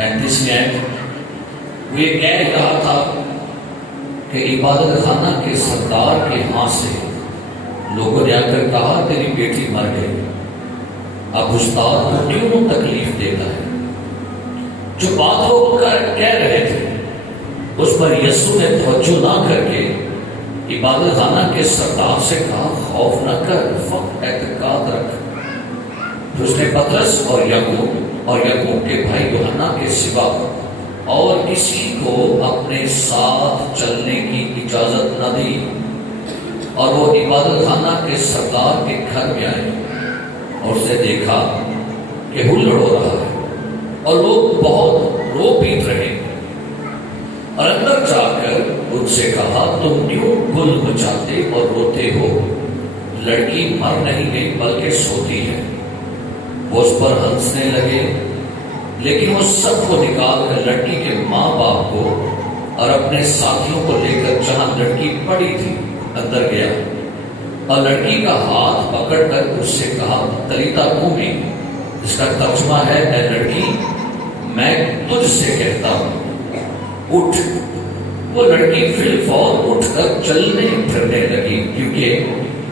35 آیت وہ یہ کہہ رہا تھا کہ عبادت خانہ کے سردار کے ہاں سے لوگوں نے آ کر کہا تیری بیٹی مر گئی، اب استاد کو کیوں تکلیف دیتا ہے؟ جو بات وہ کہہ رہے تھے اس پر یسوع نے توجہ نہ کر کے عبادت خانہ کے سردار سے کہا خوف نہ کر، فقط اعتقاد رکھ۔ تو اس نے پطرس اور یعقوب کے بھائی یوحنا کے سوا اور کسی کو اپنے ساتھ چلنے کی اجازت نہ دی، اور وہ عبادت خانہ کے سردار کے گھر میں آئے اور اسے دیکھا کہ ہلڑ ہو رہا ہے اور لوگ بہت رو پیٹ رہے، اور اندر جا کر ان سے کہا تم کیوں گل مچاتے اور روتے ہو؟ لڑکی مر نہیں گئی بلکہ سوتی ہے۔ وہ اس پر ہنسنے لگے، لیکن وہ سب کو نکال کر لڑکی کے ماں باپ کو اور اپنے ساتھیوں کو لے کر جہاں لڑکی پڑی تھی اندر گیا، اور لڑکی کا ہاتھ پکڑ کر اس سے کہا تلیتا قومی، اس کا ترجمہ ہے اے لڑکی میں تجھ سے کہتا ہوں اٹھ۔ وہ لڑکی فی الفور اٹھ کر چلنے پھرنے لگی، کیونکہ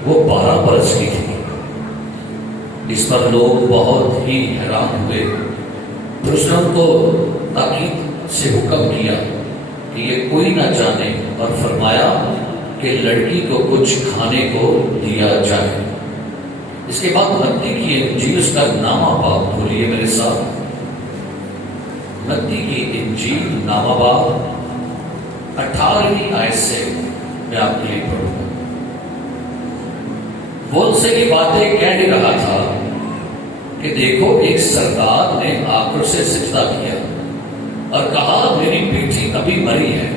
وہ 12 برس کی تھی۔ اس پر لوگ بہت ہی حیران ہوئے۔ پھر اس نے ان کو تاکید سے حکم کیا کہ یہ کوئی نہ جانے، اور فرمایا کہ لڑکی کو کچھ کھانے کو دیا جائے۔ اس کے بعد متی کی انجیل اس کا نامہ باب کھولیے میرے ساتھ، متی کی انجیل نامہ باب 18ویں آیت سے میں آپ کے لیے پڑھوں گا۔ وہ ان سے یہ باتیں کہہ نہیں رہا تھا کہ دیکھو ایک سردار نے آ کر اسے سجدہ کیا اور کہا میری بیٹی ابھی مری ہے،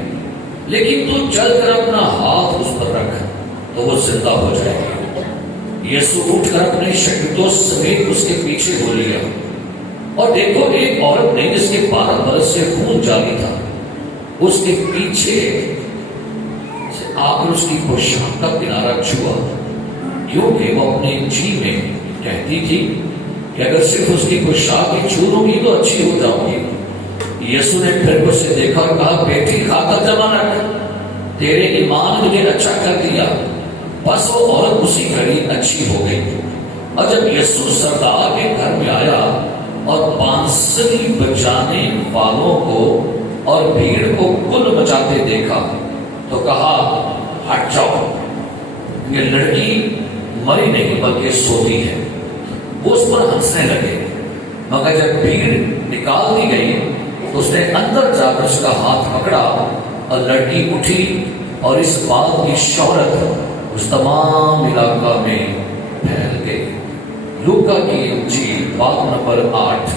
لیکن تو چل کر اپنا ہاتھ اس پر رکھ تو وہ زندہ ہو جائے گی۔ یسوع اٹھ کر اپنے شاگردوں سمیت اس کے پیچھے ہو لیا، اور دیکھو ایک عورت نے جس کے 12 برس سے خون جاری تھا اس کے پیچھے سے آ کر اس کی پوشاک کا کنارہ چھوا، کیونکہ وہ اپنے جی میں کہتی تھی کہ اگر صرف اس کی پوشاک ہی چھو لوں گی تو اچھی ہو جاؤں گی۔ یسوع نے پھر اسے دیکھا اور کہا بیٹی کھاتا جمع رکھ، تیرے ایمان نے اچھا کر دیا۔ بس وہ عورت اسی گھڑی اچھی ہو گئی۔ اور جب یسوع سردار کے گھر میں آیا اور بانسری بجانے والوں کو اور بھیڑ کو گل مچاتے دیکھا تو کہا ہٹ جاؤ، یہ لڑکی مری نہیں بلکہ سوتی ہے۔ وہ اس پر ہنسنے لگے، مگر جب بھیڑ نکال دی گئی تو اس نے اندر جا کر اس کا ہاتھ پکڑا، اور لڑکی اٹھی، اور اس بات کی شہرت اس تمام علاقہ میں پھیل گئی۔ لوکا کی انجیل باب نمبر 8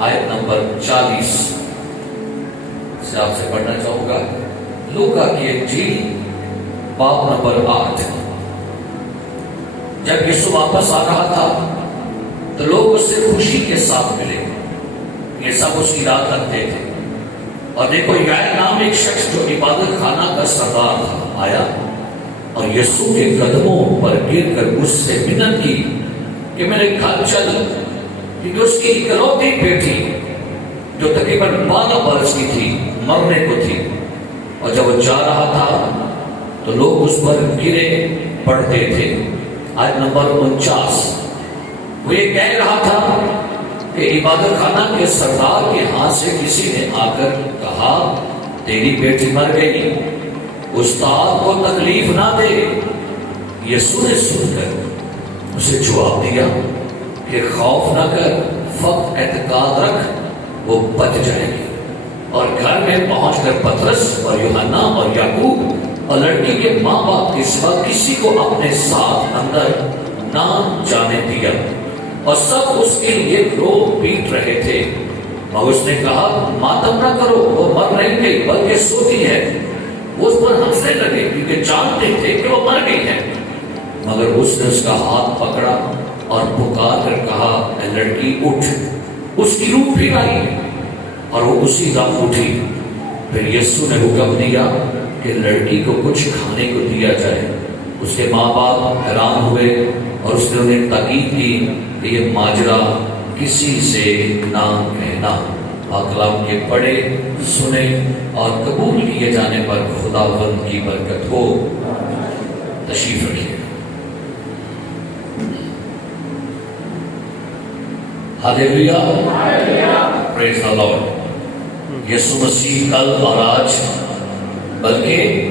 آیت نمبر 40 سے آپ سے پڑھنا چاہوں گا۔ لوکا کی انجیل باب نمبر 8۔ جب یسوع واپس آ رہا تھا تو لوگ اس سے خوشی کے ساتھ ملے، یہ سب اس کی رات رکھتے تھے۔ اور دیکھو یائر نام ایک شخص جو عبادت خانہ کا سردار تھا آیا اور یسوع کے قدموں پر گر کر اس سے منت کی کہ میرے گھر چل، کیونکہ اس کی اکلوتی بیٹی جو تقریباً 12 برس کی تھی مرنے کو تھی، اور جب وہ جا رہا تھا تو لوگ اس پر گرے پڑتے تھے۔ آیت نمبر 49 وہ یہ کہہ رہا تھا کہ عبادت خانہ کے سردار کے ہاتھ سے کسی نے آ کر کہا تیری بیٹی مر گئی، استاد کو تکلیف نہ دے۔ یسوع نے سن کر اسے جواب دیا کہ خوف نہ کر، فقط اعتقاد رکھ، وہ بچ جائے گی۔ اور گھر میں پہنچ کر پطرس اور یوحنا اور یعقوب اور لڑکی کے ماں باپ کے سوا کسی کو اپنے ساتھ اندر نہ جانے دیا، اور سب اس کے لیے رو پیٹ رہے تھے۔ اور اس نے کہا ماتم نہ کرو، وہ مر نہیں گئی بلکہ سوتی ہے۔ وہ اس پر ہنسنے لگے کیونکہ جانتے تھے کہ وہ مر گئی ہے، مگر اس نے اس کا ہاتھ پکڑا اور پکار کر کہا اے لڑکی اٹھ۔ اس کی روح پھر آئی اور وہ اسی دم اٹھی۔ پھر یسوع نے حکم دیا کہ لڑکی کو کچھ کھانے کو دیا جائے۔ اس کے ماں باپ حیران ہوئے اور اس نے انہیں تاکید کی کہ یہ ماجرا کسی سے نہ کہنا۔ پاک کلام کے پڑھے سنے اور قبول کیے جانے پر خداوند کی برکت ہو۔ تشریف رکھیے۔ ہاللیلویا، پریز دی لارڈ۔ یسوع مسیح کل اور آج بلکہ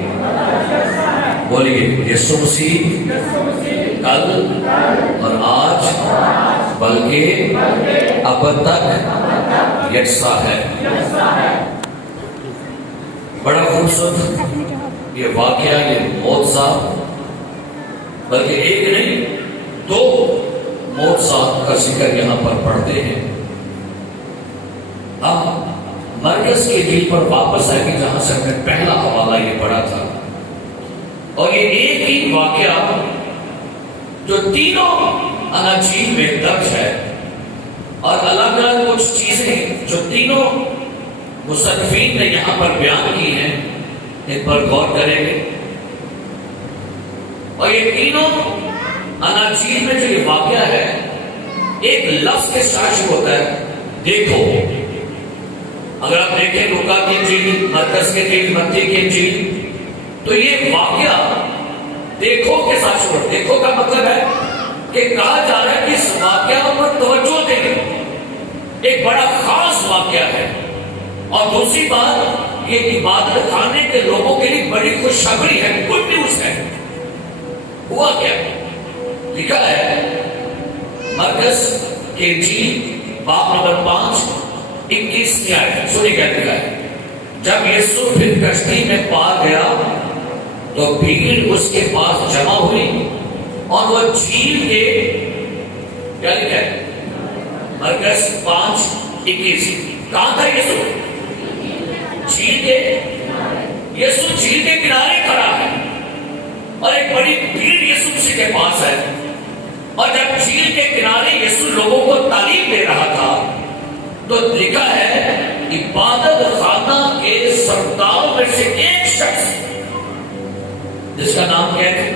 بولیے، یسوع مسیح کل اور آج بلکہ اب تک یکساں ہے۔ بڑا خوبصورت یہ واقعہ، یہ معجزہ، بلکہ ایک نہیں دو معجزات کا ذکر یہاں پر پڑھتے ہیں۔ ہم مرکز کے دل پر واپس آئے کہ جہاں سے ہم نے پہلا حوالہ یہ پڑھا تھا، اور یہ ایک ہی واقعہ جو تینوں اناجیل میں درج ہے، اور الگ الگ کچھ چیزیں جو تینوں مصنفین نے یہاں پر بیان کی ہیں، ان پر غور کریں گے۔ اور یہ تینوں اناجیل میں جو یہ واقعہ ہے، ایک لفظ کے ساتھ شروع ہوتا ہے، دیکھو۔ اگر آپ دیکھیں لوکا کی انجیل، مرکز کی انجیل، متی کی انجیل، تو یہ واقعہ دیکھو کے ساتھ شروع ہوتا ہے۔ دیکھو کا مطلب ہے کہ کہا جا رہا ہے کہ اس واقعہ پر توجہ دیں، ایک بڑا خاص واقعہ ہے۔ اور دوسری بات، یہ عبادت خانے کے لوگوں کے لیے بڑی خوشخبری ہے، گڈ نیوز ہے۔ ہوا کیا؟ لکھا ہے مرکز کے انجیل باب نمبر 5 21 میں آئے، سنی کیا لکھا ہے؟ جب یسوع پھر کشتی میں پار گیا تو بھیڑ اس کے پاس جمع ہوئی، اور وہ جھیل کے کیا لکھا ہے؟ مرکز 5:21 کہاں تھا یسوع؟ جھیل کے، یسوع جھیل کے کنارے کھڑا ہے، اور ایک بڑی بھیڑ یسوع مسیح کے پاس ہے۔ اور جب جھیل کے کنارے یسوع لوگوں کو تعلیم دے رہا تھا تو لکھا ہے عبادت خانہ کے سرداروں میں سے ایک شخص، جس کا نام کیا ہے؟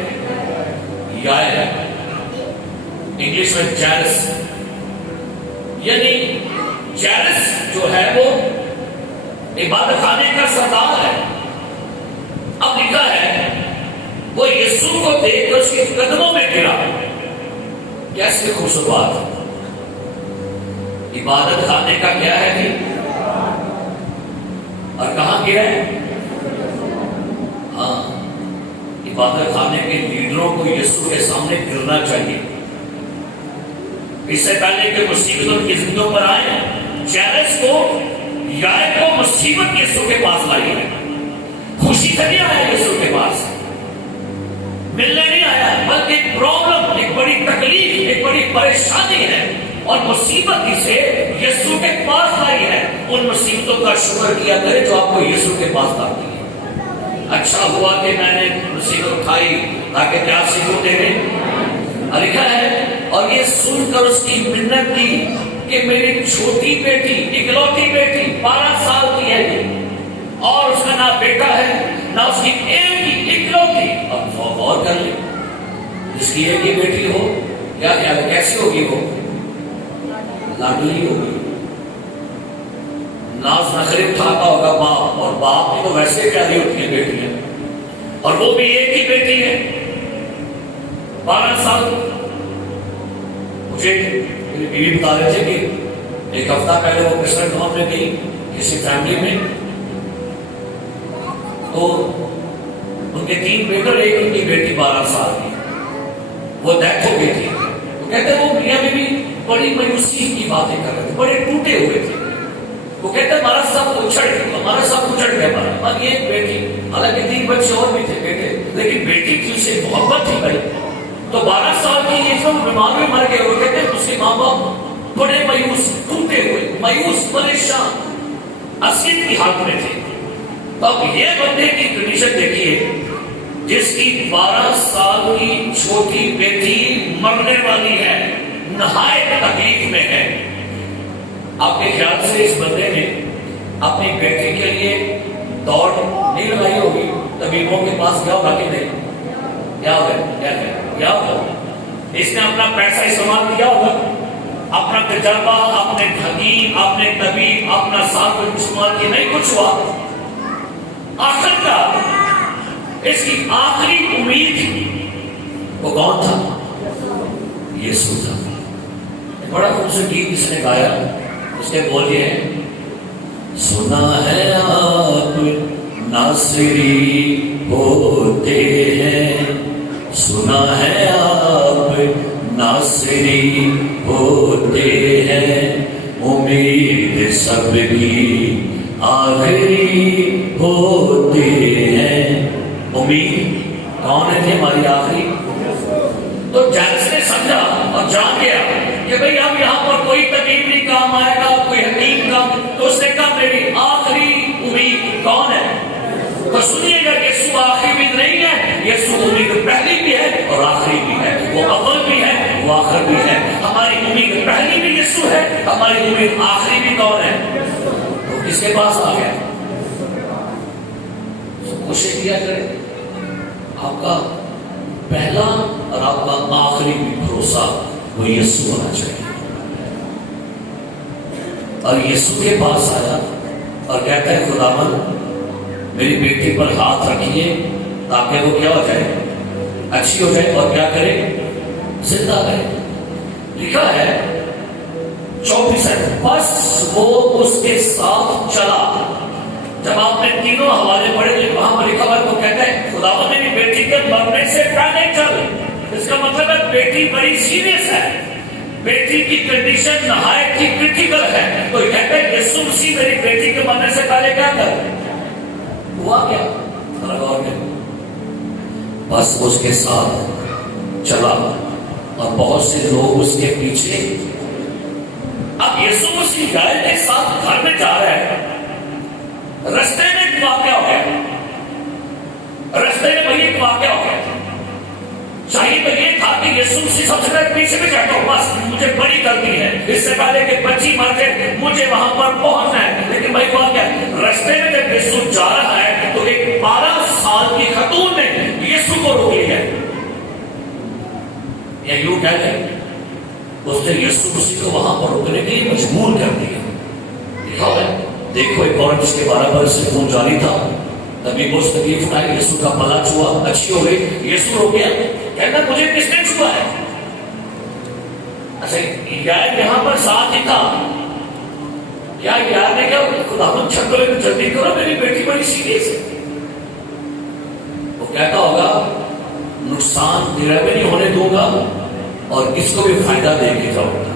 یائر، انگلش میں جیرس، یعنی جیرس جو ہے وہ عبادت خانے کا سردار ہے۔ اب لکھا ہے وہ یسوع کو دیکھ کر اس کے قدموں میں گرا۔ کیسی خوبصورت بات! عبادت خانے کا کیا ہے جی؟ اور کہاں گرا ہے؟ ہاں، عبادت خانے کے لیڈروں کو یسوع کے سامنے گرنا چاہیے۔ اس سے پہلے کہ مصیبتوں کی زندگیوں پر آئے، جیرس کو یائر کو مصیبت یسوع کے پاس لائی ہے۔ خوشی سے نہیں آیا یسوع کے پاس، ملنے نہیں آیا، بلکہ ایک پرابلم، ایک بڑی تکلیف، ایک بڑی پریشانی ہے، اور مصیبت اسے یسوع کے پاس لائی ہے۔ ان مصیبتوں کا شکر کیا کرے جو آپ کو یسوع کے پاس لاتی ہے۔ اچھا ہوا کہ میں نے مصیبت اٹھائی تاکہ کیا سیکھو تیرے، لکھا ہے۔ اور یہ سن کر اس کی منت کی کہ میری چھوٹی بیٹی، اکلوتی بیٹی 12 سال کی ہے یہ، اور اس کا نہ بیٹا ہے نہ اس کی ایک ہی اکلوتی۔ اب غور کر لیں، جس کی ایک ہی بیٹی ہو، کیا کیسی ہوگی وہ؟ لاڈلی ہوگی، ناز نخرے اٹھاتا ہوگا باپ، اور باپ کی تو ویسے پیاری ہوتی ہے بیٹیاں، اور وہ بھی ایک ہی بیٹی ہے 12 سال۔ مجھے میری بیوی بتا رہے تھے کہ ایک ہفتہ پہلے وہ کرسمس ہوم میں گئی کسی فیملی میں، تو ان کے 3 بیٹے اور ایک ان کی بیٹی 12 سال کی، وہ ڈیتھ ہو گئی تھی۔ وہ کہتے ہیں وہ میاں بیوی بڑی مایوسی کی باتیں کر رہے تھے، بڑے ٹوٹے ہوئے تھے۔ وہ کہتے ہیں ہمارا سب اچھڑ گیا، ہمارا سب اچھڑ گیا ہمارا، اور ایک بیٹی، حالانکہ 3 بچے اور بھی تھے بیٹے، لیکن بیٹی کی اسے محبت تھی بھائی۔ تو 12 سال کی یہ سب بیمار میں مر گئے۔ وہ کہتے ہیں اس کے ماں باپ بڑے مایوس، ٹوٹے ہوئے، مایوس، پریشان، اسیر کی حالت میں تھے۔ تو اب یہ بندے کی کنڈیشن دیکھیے، جس کی 12 سال کی چھوٹی بیٹی مرنے والی ہے، نہایت تکلیف میں ہے۔ آپ کے خیال سے اس بندے نے اپنی بیٹی کے لیے دوڑ نہیں لگائی ہوگی، طبیبوں کے پاس گیا ہوگا کہ نہیں؟ کیا ہوگا؟ اس نے اپنا پیسہ استعمال کیا ہوگا، اپنا تجربہ، اپنے حکیم، اپنے طبیب، اپنا ساتھ استعمال کی نہیں کچھ ہوا. آخر کا اس کی آخری امید وہ کون تھا؟ یسوع تھا. بڑا خوبصورت گیت اس نے گایا. اس کے بول یہ ہیں: سنا ہے آپ ناصری ہوتے ہیں، سنا ہے آپ ناصری ہوتے ہیں، امید سب کی آخری ہوتے ہیں. امید کون ہے تھی ہماری آخری؟ تو جیمس نے سمجھا اور جان گیا کہ بھئی اب یہاں پر کوئی طبیب نہیں کام آئے گا، کوئی حکیم کام. تو اس نے کہا میری آخری امید کون ہے؟ تو سنیے گا، یسوع آخری امید نہیں ہے. یسوع امید پہلی بھی ہے اور آخری بھی ہے. وہ اول بھی ہے، وہ آخر بھی ہے. ہماری امید پہلی بھی یسوع ہے، ہماری امید آخری بھی کون ہے؟ تو کس کے پاس آ گیا؟ کوشش کیا کرے آپ کا پہلا اور آپ کا آخری بھی بھروسہ وہ یسوع ہونا چاہیے. اور یسوع کے پاس آیا اور کہتا ہے خداوند میری بیٹی پر ہاتھ رکھیے تاکہ وہ کیا ہو جائے؟ اچھی ہو جائے. اور کیا کرے؟ زندہ رہے. لکھا ہے 24 بس وہ اس کے ساتھ چلا. جب آپ نے تینوں حوالے پڑھے وہاں پر لکھا ہوا تو کہتا ہے خداوند میری بیٹی کے مرنے سے پہلے چل. اس کا مطلب ہے بیٹی بڑی سیریس ہے، بیٹی کی کنڈیشن نہایت ہی کریٹیکل ہے. تو کہتا ہے یسوع مسیح میری بیٹی کے مرنے سے پہلے کیا کر ہوا کیا؟ بس اس کے ساتھ چلا اور بہت سے لوگ اس کے پیچھے. اب یسوع مسیح گائے کے ساتھ گھر میں جا رہے ہیں. رستے میں ایک واقعہ ہو گیا. رستے میں وہی ایک واقعہ ہو گیا. چاہیے تو یہ تھا کہ یسوع مسیح سب سے پہلے پیچھے میں جاتا ہوں، بس مجھے بڑی غلطی ہے، اس سے پہلے کہ بچی مر جائے مجھے وہاں پر پہنچنا ہے. لیکن بھائی ہوا کیا؟ رستے میں جب یسوع جا رہا ہے تو ایک 12 سال کی خاتون نے یسوع کو روک لیا ہے. یا یوں کہہ دیں اس نے یسوع مسیح کو وہاں پر روکنے کے لیے مجبور کر دیا. لکھا ہے دیکھو ایک عورت جس کے 12 برس سے خون جاری تھا، تبھی وہ اس تکلیف اٹھائی، یسوع کا پلا چھوا، اچھی ہو گئی. یسوع رو گیا، کہتا مجھے کس نے چھوا ہے؟ اچھا یار یہاں پر ساتھ ہی تھا. کیا یار نے کیا خداوند چھکو جلدی کرو میری بیٹی بڑی سیریس ہے. وہ کہتا ہوگا نقصان تیرا بھی نہیں ہونے دوں گا اور اس کو بھی فائدہ دے کے جاؤں گا.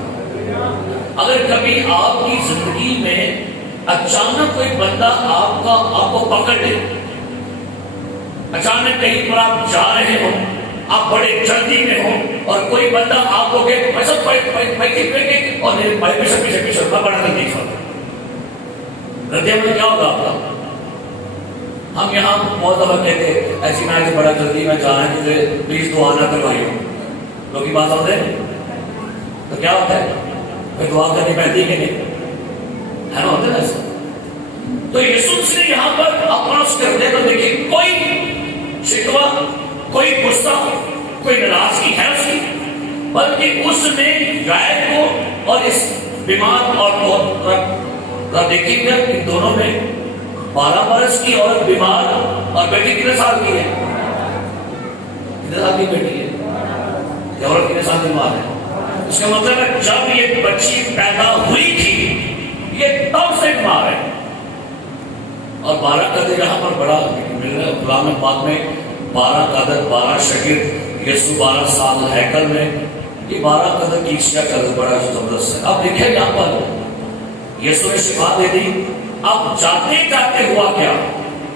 اگر کبھی آپ کی زندگی میں اچانک کوئی بندہ آپ کو پکڑ لے، اچانک کہیں پر آپ جا رہے ہو، آپ بڑے جلدی میں ہو اور کوئی بندہ آپ کو کہ میں سب اور میرے بھائی پیچھے میں بڑا غلطی کرتا ردے میں کیا ہوگا آپ کا؟ ہم یہاں بہت دفعہ کہتے ایسی میں بڑا جلدی میں جا رہا ہے مجھے پلیز دعا نہ کروائیے. لوگ کی بات ہوتے ہیں تو کیا ہوتا ہے؟ پھر دعا کرنی پڑتی کہ نہیں ہے نا؟ ہوتا ہے ایسا. تو یسوع نے یہاں پر اپنا اس کے ہردے کو دیکھیے، کوئی شکوہ، کوئی غصہ، کوئی ناراضگی ہے اس کی، بلکہ اس نے گائے کو اور اس بیمار عورت کو دیکھیں گے. ان دونوں میں 12 برس کی عورت بیمار اور بیٹی کتنے سال کی ہے؟ کتنے سال کی بیٹی ہے؟ یہ عورت کتنے سال بیمار ہے؟ اس کا مطلب ہے جب یہ بچی پیدا ہوئی تھی یہ تب سے بیمار ہے. اور 12 قدر یہاں پر بڑا مل رہا ہے کلام پاک میں. 12 قدر 12 شاگرد، یسوع 12 سال ہیکل میں. یہ 12 قدر کی اشیاء کا بڑا زبردست ہے. اب دیکھیں یہاں پر یسوع نے شفا دے دی. اب جاتے جاتے ہوا کیا؟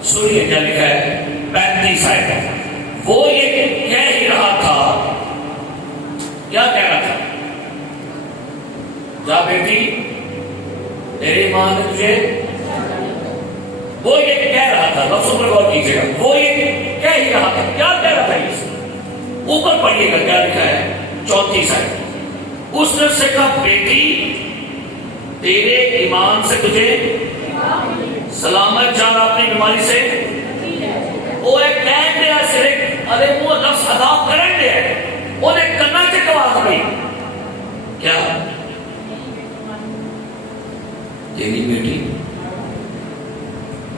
سنیے کیا لکھا ہے 35 آیت. وہ یہ کہہ ہی رہا تھا. کیا کہہ رہا تھا؟ جا بیٹی تیری ماں نے تجھے. وہ یہ کہہ رہا تھا، لفظوں پر غور کیجیے گا. وہ یہ کہہ ہی رہا تھا. کیا کہہ رہا تھا یہ؟ اوپر پڑھیے گا کیا لکھا ہے 34 آیت. اس نے سے کہا بیٹی تیرے ایمان سے تجھے سلامت جان اپنی بیماری سے. وہ ایک کہہ دیا صرف ارے وہ لفظ ادا کرن دیا انہیں کرنا چاہیے آواز بھائی. کیا تیری بیٹی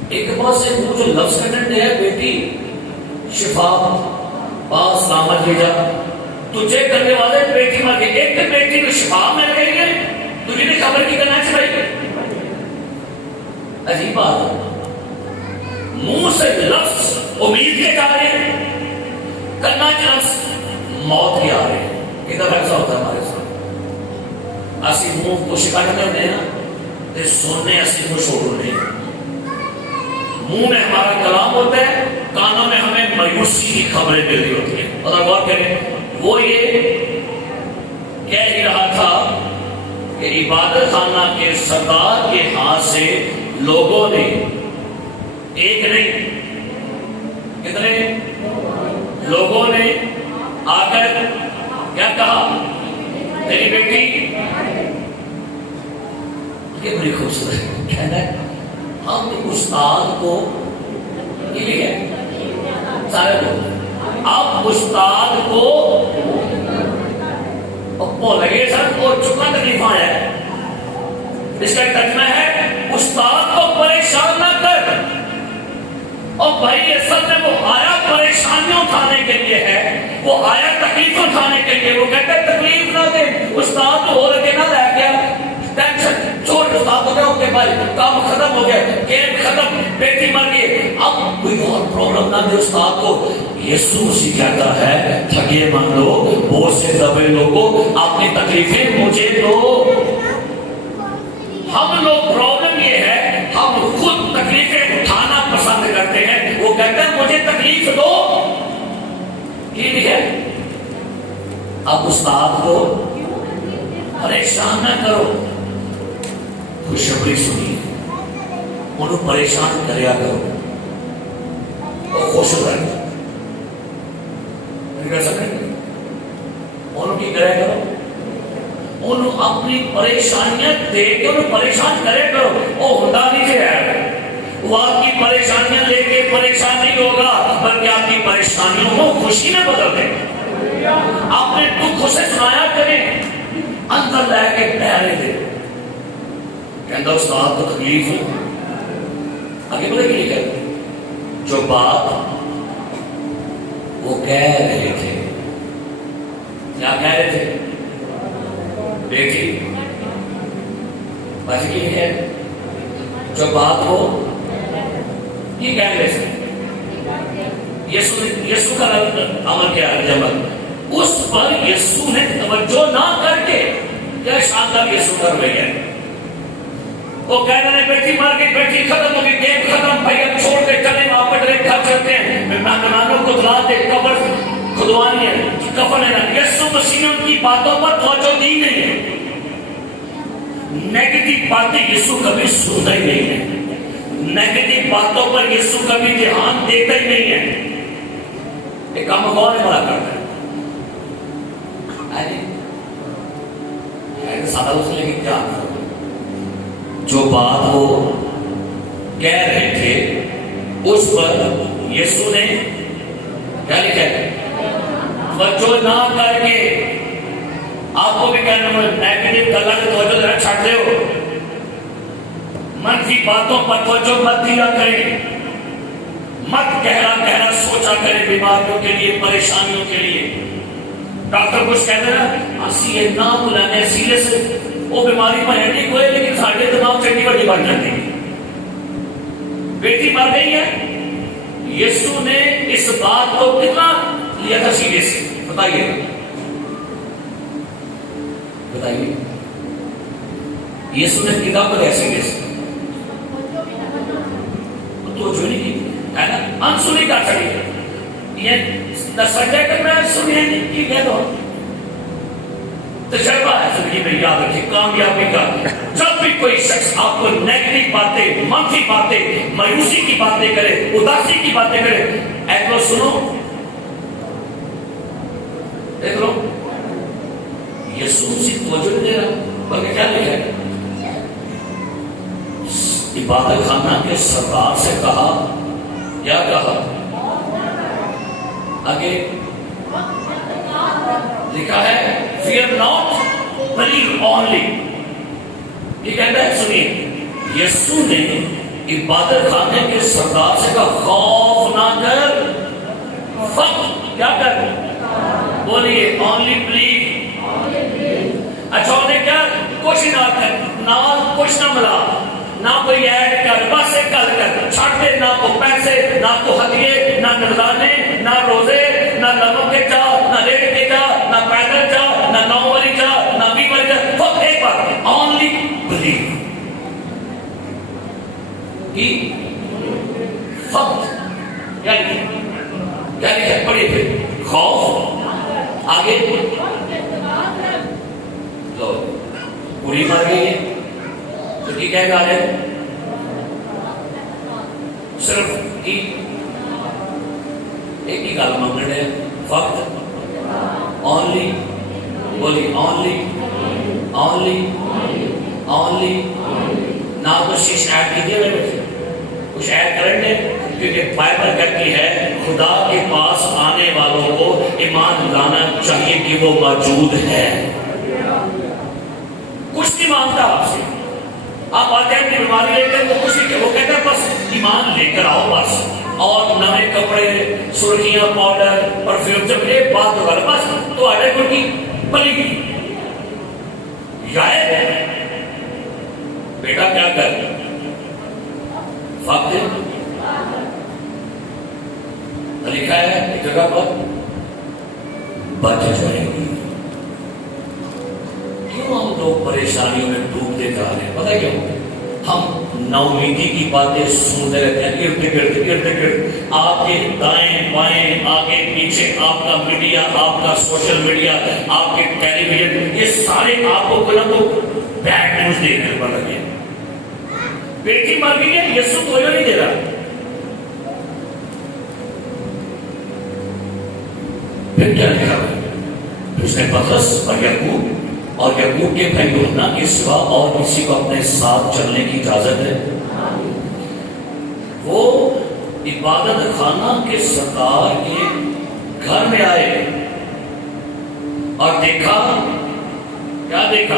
ایک بات سے وہ جو لفظ کرنے دیا بیٹی شفا پاس سلامت لے جا تجھے کرنے والے بیٹی مر گئی ایک بیٹی کو شفا مل گئی ہے تجھے نے خبر کی کرنا چاہیے عجیب بات منہ سے لفظ امید کے جا رہے ہیں کرنا لفظ موت کے آ رہے ہیں یہ تو ایسا ہوتا ہے ہمارے ساتھ اسی منہ کو شکایت کرتے ہیں نا سننے اسی کو چھوڑ نہیں منہ میں ہمارا کلام ہوتا ہے کانوں میں ہمیں مایوسی کی خبریں مل رہی ہوتی ہیں اور غور کریں وہ یہ کہہ ہی رہا تھا کہ عبادت خانہ کے سردار کے ہاتھ سے لوگوں نے ایک نہیں کتنے لوگوں نے آ کر کیا کہا تیری بیٹی یہ بڑی خوبصورت کہنا ہے ہم استاد کو یہ ہے سارے لوگ اب استاد کو لگے سر اور چکا تکلیف آیا ہے اس کا ترجمہ ہے استاد کو پریشان نہ کر اور بھائی اصل میں وہ آیا پریشانیوں اٹھانے کے لیے ہے وہ آیا تکلیف اٹھانے کے لیے وہ کہتا ہے تکلیف نہ دے استاد تو ہو رکے نہ رہ گیا ٹینشن چھوڑ استاد ہو گیا اوکے بھائی کام ختم ہو گیا گیم ختم بیٹی مر گئی اب کوئی اور پرابلم نہ دے استاد کو یسوع مسیح کہتا ہے تھکے من لوگ بوجھ سے دبے لوگوں اپنی تکلیفیں مجھے دو ہم لوگ پرابلم یہ ہے ہم خود تکلیفیں اٹھانا پسند کرتے ہیں وہ کہتے ہیں مجھے تکلیف دو ٹھیک ہے اب استاد کو پریشان نہ کرو خوشخبری سنیے انہوں پریشان کریا کرو اور خوش رہے کر سکتے انہوں کی کرے کرو انہوں اپنی پریشانیاں دے کے انہوں پریشان کرے کرو وہ ہوتا نہیں ہے وہ آپ کی پریشانیاں لے کے پریشان نہیں ہوگا بلکہ آپ کی پریشانیوں کو خوشی میں بدل دیں آپ نے دکھ اسے سنایا کریں اندر لے کے پہرے دے کہتا استاد کو تکلیف ہے آگے بڑھے کے لیے جو بات وہ کہہ رہے تھے کیا کہہ رہے تھے بیٹی بچ گئی ہے جو بات وہ یہ کہہ رہے تھے یسوع کا عمل کیا ہے جب اس پر یسوع نے توجہ نہ کر کے کیا شاندار یسوع کر رہے ہیں وہ کہہ رہے ہیں بیٹی مر گئی بیٹی ختم ہو گئی گیم ختم بھائی اب چھوڑ کے چلے واپس رہے گھر چلتے ہیں مہمانوں کو دلا دے قبر کھدوانی ہے کفن ہے نا یسوع مسیح نے ان کی باتوں پر توجہ دی نہیں ہے نیگیٹو باتیں یسوع کبھی سنتا ہی نہیں ہے نیگیٹو باتوں پر یسوع کبھی دھیان دیتا ہی نہیں ہے ایک کام کون ہے بڑا کرتا ہے سادہ اس لیے کیا جو بات وہ کہہ رہے تھے اس پر یسوع نے کیا لکھا ہے توجہ نہ کر کے آپ کو بھی کہنا نیگیٹو گلا سے توجہ دینا چھاڑتے ہو منفی باتوں پر توجہ مت دیا کریں مت گہرا سوچا کریں بیماریوں کے لیے پریشانیوں کے لیے ڈاکٹر کچھ کہتے ہیں اسی یہ نہ بلانے سیریس وہ بیماری پر ہیڈک ہوئے لیکن ساڑھے دماغ چٹی بڑی بن جاتی ہے بیٹی مر گئی ہے یسوع نے اس بات کو کتنا لیا تھا سیریس بتائیے یسوع نے کتاب کو لیا سیریس تو جو نہیں کی ہے نا انسنی کر سکتی یہ سبجیکٹ میں سنی کی کہہ دو تجربہ ہے زندگی میں یاد رکھیں کامیابی کا جب بھی کوئی شخص آپ کو نیگیٹو باتیں منفی باتیں مایوسی کی باتیں کرے اداسی کی باتیں کرے ایک لو سنو دیکھ لو یسوع مسیح توجہ نہیں دے رہا بلکہ کیا لکھا ہے عبادت خانہ کے سردار سے کہا کیا کہا آگے لکھا ہے fear not believe only یہ کہتا ہے سنیے یسوع نے عبادت خانے کے سردار سے کہا خوف نہ کر، فقط کیا کر، بولیے اونلی بلیو۔ اچھا انہیں کیا کچھ نہ کر، نہ کچھ نہ ملا، نہ کوئی ایڈ کر، بس ایک گل کر، چھٹ دے، نہ کو پیسے، نہ کو ہدیے، نہ نذرانے، نہ روزے، نہ نمک کے جا، نہ ریڑھ کے جا، نہ پیدل جا، نہ 9 والی جا، نہ 20 والی جا، فقط ایک بات اونلی بلیو کی فقط کیا لکھا پڑھیے پھر خوف آگے لو پوری مر گئی ہے تو کی کہہ گا ہے صرف ایک ہی گل منگنے ہے فقط اونلی، بولی اونلی اونلی اونلی، نہ کوشش ایڈ کی دے رہے کچھ ایڈ کریں گے، کیونکہ بائبل کہتی ہے خدا کے پاس آنے والوں کو ایمان لانا چاہیے کہ وہ موجود ہے۔ کچھ نہیں مانگتا آپ سے، آپ آتے ہیں اپنی بیماری لے کر، وہ کچھ نہیں، وہ کہتے ہیں بس ایمان لے کر آؤ بس، اور نئے کپڑے، سرخیاں، پاؤڈر، پرفیوم، جب ایک بات ہوگا بس تو آڈر کو کی پلی گی بیٹا کیا کر فقط لکھا ہے ایک جگہ پر بچ جائے گی۔ کیوں ہم لوگ پریشانیوں میں ڈوبتے جا رہے ہیں؟ پتہ کیوں؟ ہم ناامیدی کی باتیں سنتے رہتے ہیں، ارد گرد آپ کے دائیں بائیں آگے پیچھے، آپ کا میڈیا، آپ کا سوشل میڈیا، آپ کے ٹیلی ویژن، یہ سارے آپ کو کوئی نہ کوئی بیڈ نیوز دیکھنے پر لگے۔ بیٹی مر گئی ہے، یسوع کوئی نہیں دے رہا، پھر کیا لکھا ہے؟ اس نے پترس اور یعقوب کے بھائی یوحنا کے سوا اور کسی کو اپنے ساتھ چلنے کی اجازت ہے؟ وہ عبادت خانہ کے سردار کے گھر میں آئے اور دیکھا، کیا دیکھا؟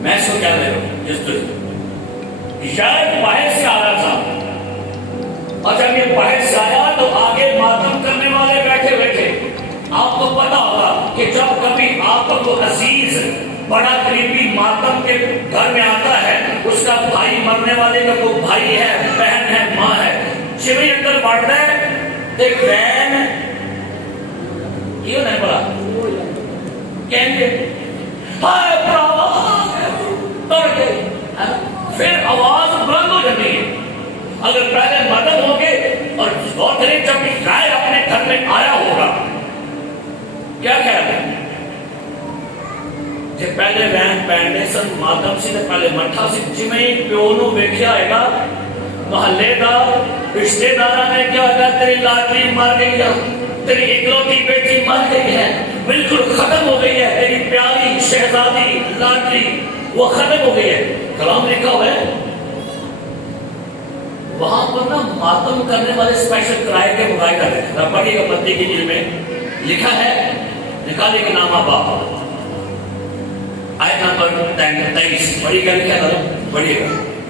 میں اس کو کیا دے رہا ہوں، جس طرح شاید باہر سے آ رہا تھا، اور جب یہ باہر سے آیا تو آگے ماتم کرنے والے بیٹھے ہوئے تھے۔ آپ کو پتا ہوگا کہ جب کبھی آپ کو عزیز بڑا قریبی ماتم کے گھر میں آتا ہے، اس کا بھائی مرنے والے کا کوئی بھائی ہے، بہن ہے، ماں ہے، چویں اندر بڑھتا ہے ایک بہن کیوں نہیں پڑا کہیں گے ہائے پراوا توڑ گئی، پھر آواز بلند ہو جاتی ہے۔ اگر پہلے مدد ہوں گے اور غور کریں جب رائے اپنے گھر میں آیا ہوگا کیا خیال ہے؟ جب پہلے وین پہننے سن ماتم سے پہلے مٹھا سے جمیں پیونوں ویکھیا آئے گا، محلے دار رشتے دارہ نے کیا ہوگا، تیری لاڈلی مر گئی ہے، تیری اکلوتی بیٹی مر گئی ہے، بالکل ختم ہو گئی ہے، تیری پیاری شہزادی لاڈلی وہ ختم ہو گئی ہے۔ کلام لکھا ہوا ہے وہاں پر نا ماتم کرنے والے اسپیشل کرائے کے مقائی کرتے ہیں۔ پڑھیے گا متی کی انجیل میں لکھا ہے، نکالے کے نام باپ آیت نمبر 23 پڑھیے گا، لکھا ہے پڑھیے گا۔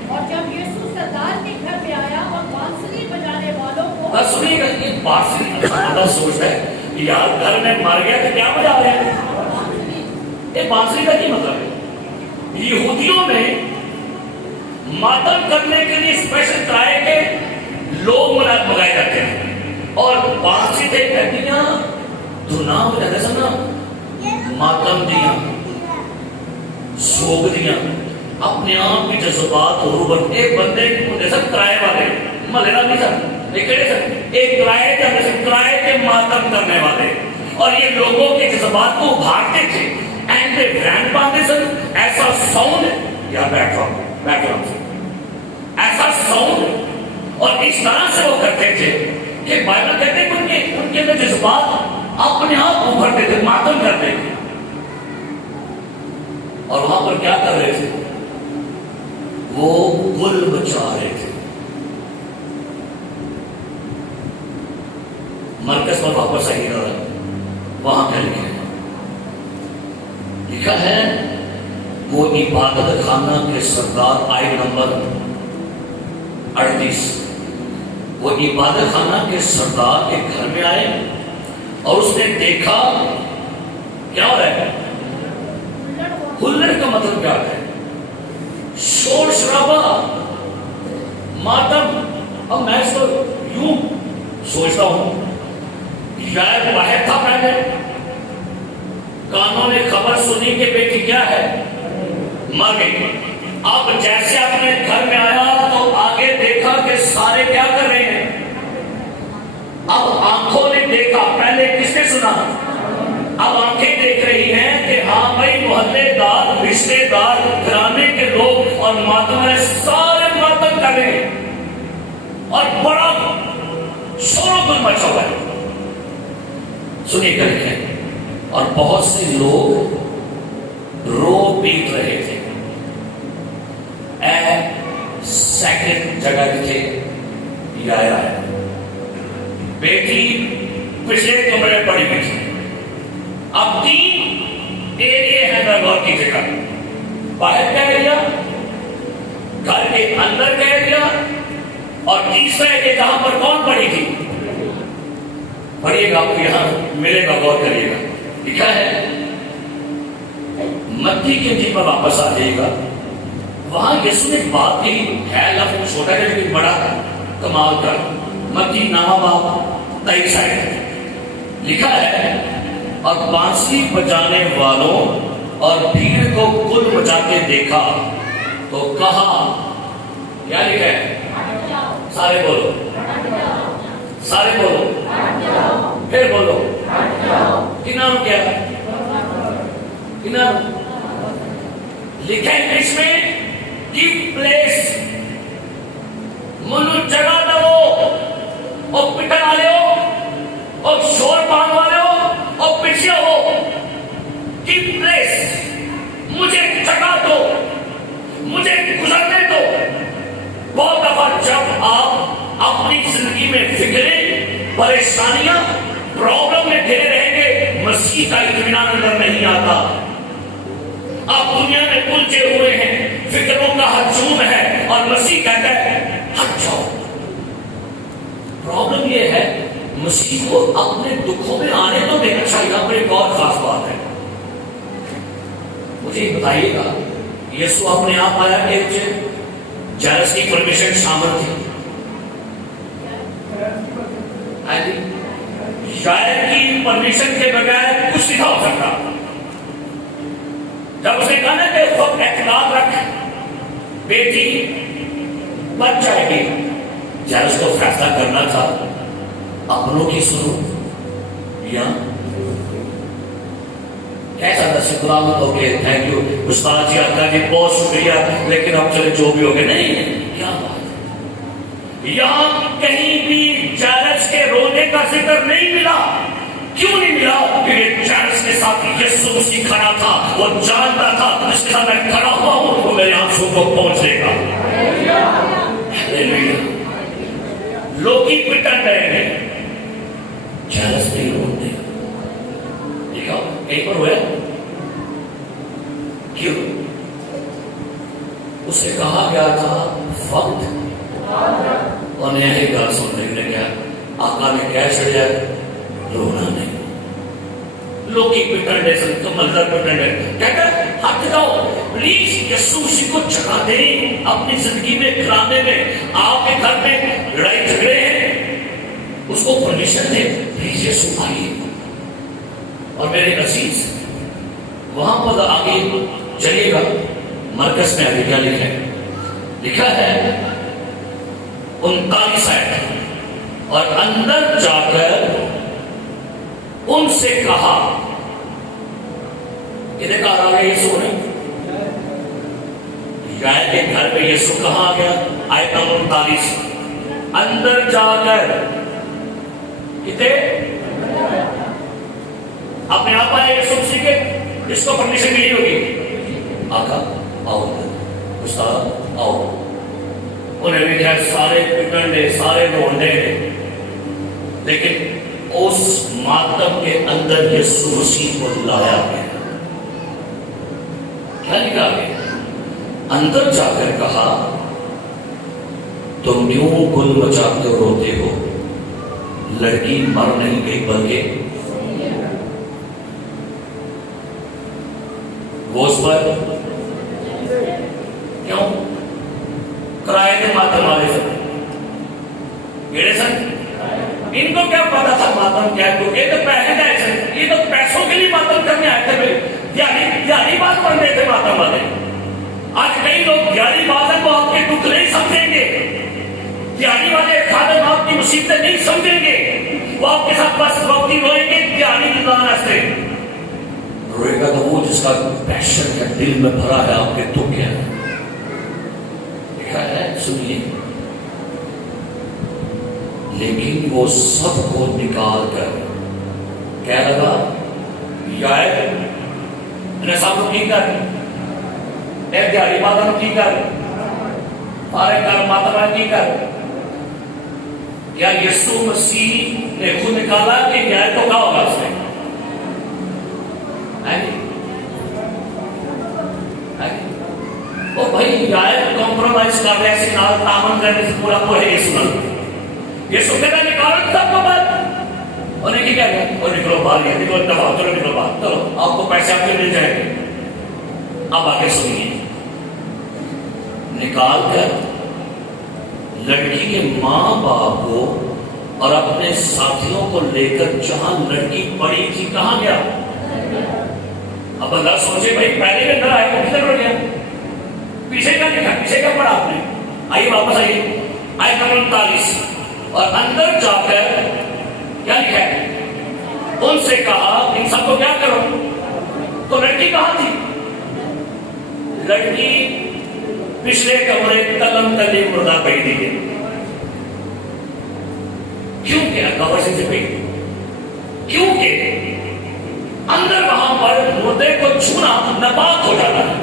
اور جب یسوع سردار کے گھر میں آیا اور بانسری بجانے والوں کو، بس سنیے گا، یہ بانسری زیادہ سوچ ہے یار گھر میں مر گیا تو کیا بجا رہے ہیں؟ یہ بانسری کا کیا مطلب ہے؟ یہودیوں میں ماتم کرنے کے لیے اسپیشل کرائے کے لوگ منگائے جاتے ہیں، اور بانسی تھے کہتیاں دھنا ہو جاتے سنا ماتم دیا سوگ دیا اپنے آپ کی جذبات اور ایک بندے جیسا کرائے والے ملے نہیں سر ایک کرائے کے ماتم کرنے والے، اور یہ لوگوں کے جذبات کو ابھارتے تھے، اینڈ دے برانڈ باندھتے سن ایسا ساؤنڈ یا بیک گراؤنڈ سے ایسا ساؤنڈ، اور اس طرح سے وہ کرتے تھے کہ بائبل کہتے ہیں ان کے اندر جذبات اپنے آپ ابھرتے تھے، ماتم کرتے تھے، اور وہاں پر کیا کر رہے تھے؟ وہ گل بچا رہے تھے۔ مرکز پر واپس آئیے گا، وہاں پہ لکھا ہے وہ عبادت خانہ کے سردار آئے نمبر 38، وہ عبادت خانہ کے سردار کے گھر میں آئے اور اس نے دیکھا کیا ہو رہا ہے؟ ہلڑ کا مطلب کیا ہے؟ شور شرابہ، ماتم۔ اب میں اس کو یوں سوچتا ہوں، شاید واحد تھا پہلے، کانوں نے خبر سنی کہ بیٹی کیا ہے؟ مر گئی۔ اب جیسے اپنے گھر میں آیا تو آگے دیکھا کہ سارے کیا کر رہے ہیں؟ اب آنکھوں نے دیکھا، پہلے کس نے سنا؟ اب آنکھیں دیکھ رہی ہیں کہ ہاں بھائی محلے دار، رشتے دار، گھرانے کے لوگ اور ماتم والے سارے ماتم کر رہے ہیں اور بڑا شور و گل مچا ہوا ہے۔ سنیے کر کے، اور بہت سے لوگ رو پیٹ رہے تھے۔ سیکنڈ جگہ تھے یایا ہے، بیٹی پچھلے کمرے میں پڑی ہوئی تھی۔ اب 3 ایریے ہیں غور کیجیے گا، باہر کا ایریا، گھر کے اندر کا ایریا، اور تیسرا ایریا جہاں پر کون پڑی تھی؟ پڑھیے گا، آپ کو یہاں ملے گا، غور کریے گا، لکھا ہے متی کے انجیل پر واپس آ جائے گا، وہاں یسوع نے بات کی ہے، لفظ چھوٹا ہے لیکن بڑا کمال کا۔ متی نامہ باب 23 آیت لکھا ہے، اور بانسری بجانے والوں اور بھیڑ کو کل مچاتے دیکھا تو کہا، کیا لکھا ہے؟ سارے بولو، سارے بولو، پھر بولو، کناروں کیا کناروں لکھا ہے انگلش میں، give place، منو جگہ دو، اور پٹن والے ہو اور شور پان والے ہو اور پیچھے ہو، give place، مجھے جگہ دو، مجھے گزرنے دو۔ بہت دفعہ جب آپ اپنی زندگی میں فکریں، پریشانیاں، پرابلم میں گھرے رہیں گے، مسیح کا اطمینان اندر نہیں آتا۔ آپ دنیا میں الجھے ہوئے ہیں، فکروں کا ہجوم ہے، اور مسیح کہتا ہے ہٹ جاؤ۔ پرابلم یہ ہے، مسیح کو اپنے دکھوں میں آنے تو دینا چاہیے۔ یہاں پر ایک اور خاص بات ہے، مجھے بتائیے گا، یسوع اپنے آپ آیا کہ جائرس کی پرمیشن شامل تھی؟ جائرس کی پرمیشن کے بغیر کچھ نہیں ہو سکتا۔ جب اس نے کہا نا کہ خود احتیاط رکھ، بیٹی بچ جائے گی، جائرس کو فیصلہ کرنا تھا اپنوں کی سنو یا کیسا تھا؟ شکرا اوکے، تھینک یو استاد جی، آپ کا جی بہت شکریہ، لیکن اب چلے جو بھی ہوگے۔ نہیں، کیا بات ہے، یہاں کہیں بھی جائرس کے رونے کا ذکر نہیں ملا۔ کیوں نہیں ملا؟ کیونکہ جائرس کے ساتھ یسوع مسیح کھڑا تھا، وہ جانتا تھا جس کے ساتھ میں کھڑا ہوا ہوں وہ میرے آنسوں کو پہنچ دے گا۔ ہلیلویا۔ لوگ ہی پٹن رہے ہیں، جائرس نہیں روتے۔ دیکھا کہیں پر ہوا؟ کیوں؟ اسے کہا گیا تھا وقت، اور نیا گال سننے نے کیا آقا نے کیا چڑھیا؟ رونا نہیں۔ لوگ ہی پٹن رہے سن، تو منظر پٹن رہے، کہتا ہے ہٹ جاؤ پلیز، یسوع مسیح کو جگہ دیں اپنی زندگی میں، گھرانے میں، آپ کے گھر میں لڑائی جھگڑے ہیں، اس کو پرمیشن دیں، پلیز یسوع آئیے۔ اور میرے عزیز، وہاں پر آگے چلیے گا، مرکز میں آگے کیا لکھا ہے؟ لکھا ہے 39 آیت، اور اندر جا کر ان سے کہا، کہنے کہا آ گیا یسوع نے؟ یائر کے گھر میں یسوع کہاں آ گیا؟ آیت نمبر 39، اندر جا کر، کہتے اپنے آپ آئے یسوع مسیح کے، اس کو پرمیشن ملی ہوگی، آقا آؤ، استاد آؤ۔ انہیں بھی کہا سارے پٹنڈے، سارے روندے، لیکن اس ماتم کے اندر یسوع مسیح کو لایا گیا۔ کیا لکھا ہے؟ اندر جا کر کہا تم یوں گل مچاتے ہو روتے ہو، لڑکی مر نہیں گئی بلکہ وہ اس پر کیوں کرائے تھے ماتم والے سن میرے سن ان کو کیا پتا تھا ماتم کیا ہے؟ یہ تو پیسے گئے سن، یہ تو پیسوں کے لیے ماتم کرنے آئے تھے بھائی، یاری بات پڑھنے تھے ماتم والے۔ آج کئی لوگ یاری بات کو آپ کے دکھ نہیں سمجھیں گے، یاری والے خادم آپ کی مصیبتیں نہیں سمجھیں گے، وہ آپ کے ساتھ بس وقتی روئیں گے یاری بلانا سے روئے گا تو وہ جس کا پیشن ہے دل میں بھرا ہے آپ کے دکھ ہے لکھا ہے سنیے، لیکن وہ سب کو نکال کر کیا لگا یائد انہیں سب کو کی کر ایک دیاری ماتا کو کی کر فارغ کر ماتا کی کر کیا یسوع مسیح نے خود نکالا کہ یائد تو کیا ہوگا اس میں؟ وہ بھائی یائد کمپرومائز کر رہے ایسے نال تامن کرنے سے پورا کو ہے یسوع کہتا نکالو سب کو بات انہیں کی کیا گیا اور نکلو باہر گیا نکلو دفاع چلو نکلو باہر چلو آپ کو پیسے آپ کے مل جائیں گے۔ اب آگے سنیے، نکال کر لڑکی کے ماں باپ کو اور اپنے ساتھیوں کو لے کر جہاں لڑکی پڑی تھی کہاں گیا؟ اب بندہ سوچے بھائی پہلے کے اندر آئے وہ کدھر پڑ گیا؟ پیچھے کا لکھا، پیچھے کا پڑھا آپ نے؟ آئیے واپس آئیے آئے نمبر 39 اور اندر جا کر کیا لکھا ہے؟ ان سے کہا ان سب کو کیا کرو؟ تو لڑکی کہاں تھی؟ لڑکی پچھلے کمرے تلم تلی مردہ پڑی تھی۔ کیوں کیا کور سے پڑی؟ کیونکہ اندر وہاں پر مردے کو چھونا ناپاک ہو جاتا ہے۔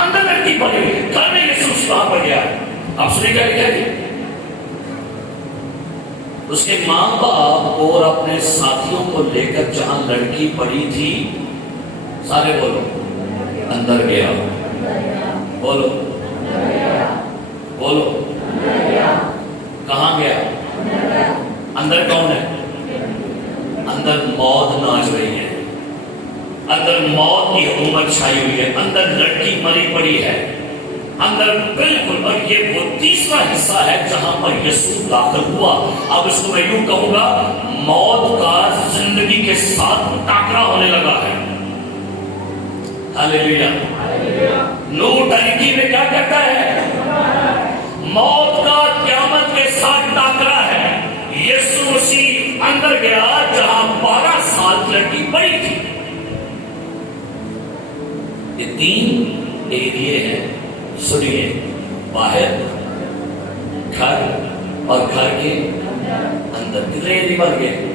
اندر لڑکی پڑی ہوئی گھر میں یسوع وہاں پر گیا، آپ سنیں کیا لکھا ہے؟ اس کے ماں باپ اور اپنے ساتھیوں کو لے کر جہاں لڑکی پڑی تھی سارے بولو اندر گیا، بولو بولو کہاں گیا؟ اندر کون ہے؟ اندر موت ناچ رہی ہے، اندر موت کی حکومت چھائی ہوئی ہے، اندر لڑکی مری پڑی ہے اندر بالکل۔ اور یہ وہ تیسرا حصہ ہے جہاں پر یسوع داخل ہوا۔ اب اس کو میں یوں کہوں گا موت کا زندگی کے ساتھ ٹاکرا ہونے لگا ہے۔ ہاللیلویا۔ نور ٹرینٹی میں کیا کہتا ہے؟ موت کا قیامت کے ساتھ ٹاکرا ہے۔ یسوع مسیح اندر گیا جہاں 12 سال لڑکی پڑی تھی۔ یہ 3 ایریے ہیں، سنیے، باہر، گھر اور گھر کے اندر۔ کتنے ایریے بن گئے؟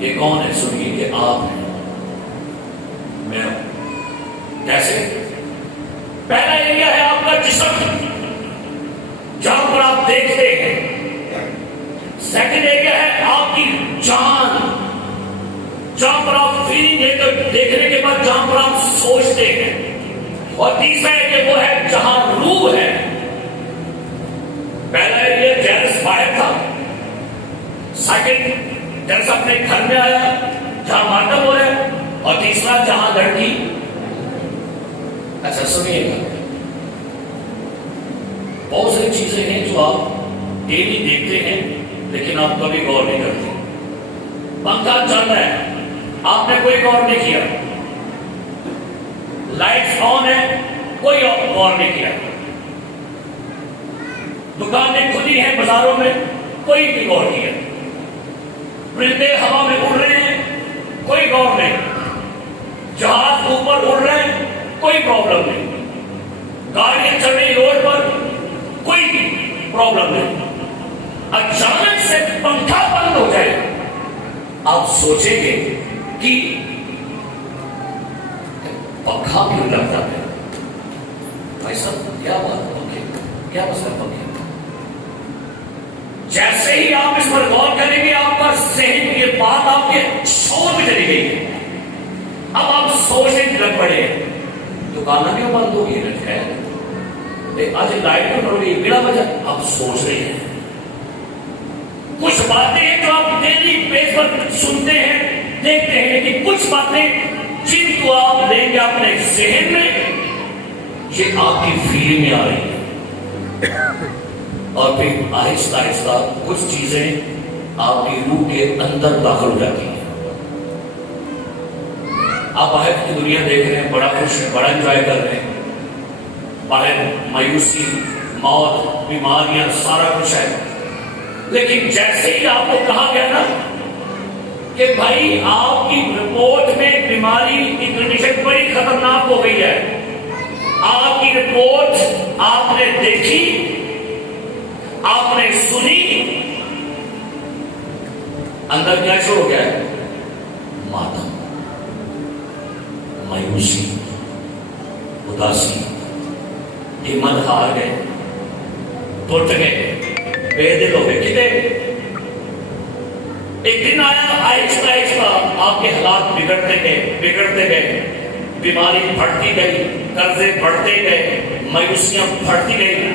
یہ کون ہے؟ سنیے، یہ آپ ہیں، میں ہوں۔ کیسے؟ پہلا ایریا ہے آپ کا جسم جہاں پر آپ دیکھتے ہیں۔ سیکنڈ ایریا ہے آپ کی جان جہاں پر آپ فیلنگ لے کر دیکھنے کے بعد جہاں پر آپ سوچتے ہیں، اور تیسرا ایریا وہ ہے جہاں روح ہے۔ پہلا ایریا جیرس باہر تھا، سیکنڈ جیرس اپنے گھر میں آیا جہاں ماتم ہو رہا ہے، اور تیسرا جہاں لڑکی۔ اچھا سنیے گا، بہت ساری چیزیں ہیں جو آپ ڈیلی دیکھتے ہیں لیکن آپ کبھی غور نہیں کرتے۔ پنکھا چل رہا ہے، آپ نے کوئی غور نہیں کیا۔ لائٹس آن ہے، کوئی غور نہیں کیا۔ دکانیں کھلی ہیں بازاروں میں، کوئی نہیں غور کیا۔ پرندے ہوا میں اڑ رہے ہیں، کوئی غور نہیں۔ جہاز اوپر اڑ رہے ہیں، کوئی پرابلم نہیں۔ گاڑیاں چل رہی روڈ پر، کوئی پرابلم نہیں۔ اچانک سے پنکھا بند ہو جائے، آپ سوچیں گے کہ پنکھا کیوں لگتا ہے؟ بھائی صاحب کیا بات ہے پنکھے؟ کیا مسئلہ پنکھے؟ جیسے ہی آپ اس پر غور کریں گے آپ کا ذہن یہ بات آپ کے شعور میں چلی گئی ہے۔ اب آپ سوچنے لگ پڑے دکانیں بھی بند ہو گئی ہے آج لائٹ کٹ ہو گئی بلا وجہ آپ سوچ رہے ہیں کچھ باتیں ہیں جو آپ ڈیلی بیس پر سنتے ہیں دیکھتے ہیں لیکن کچھ باتیں جن کو آپ لیں گے اپنے ذہن میں یہ آپ کی فیلنگ میں آ رہی ہے اور پھر آہستہ آہستہ کچھ چیزیں آپ کی روح کے اندر داخل ہو جاتی ہیں آپ باہر کی دنیا دیکھ رہے ہیں بڑا خوش بڑا انجوائے کر رہے ہیں باہر مایوسی موت بیماریاں سارا کچھ ہے لیکن جیسے ہی آپ کو کہا گیا نا کہ بھائی آپ کی رپورٹ میں بیماری کی کنڈیشن بڑی خطرناک ہو گئی ہے آپ کی رپورٹ آپ نے دیکھی آپ نے سنی اندر کیا شروع ہو گیا ہے ماتم مایوسی اداسی ہمت ہار گئے ٹوٹ گئے بے دل ہو گئے کتنے ایک دن آیا آہستہ آہستہ آپ کے حالات بگڑتے گئے بیماری بڑھتی گئی قرضے بڑھتے گئے مایوسیاں بڑھتی گئی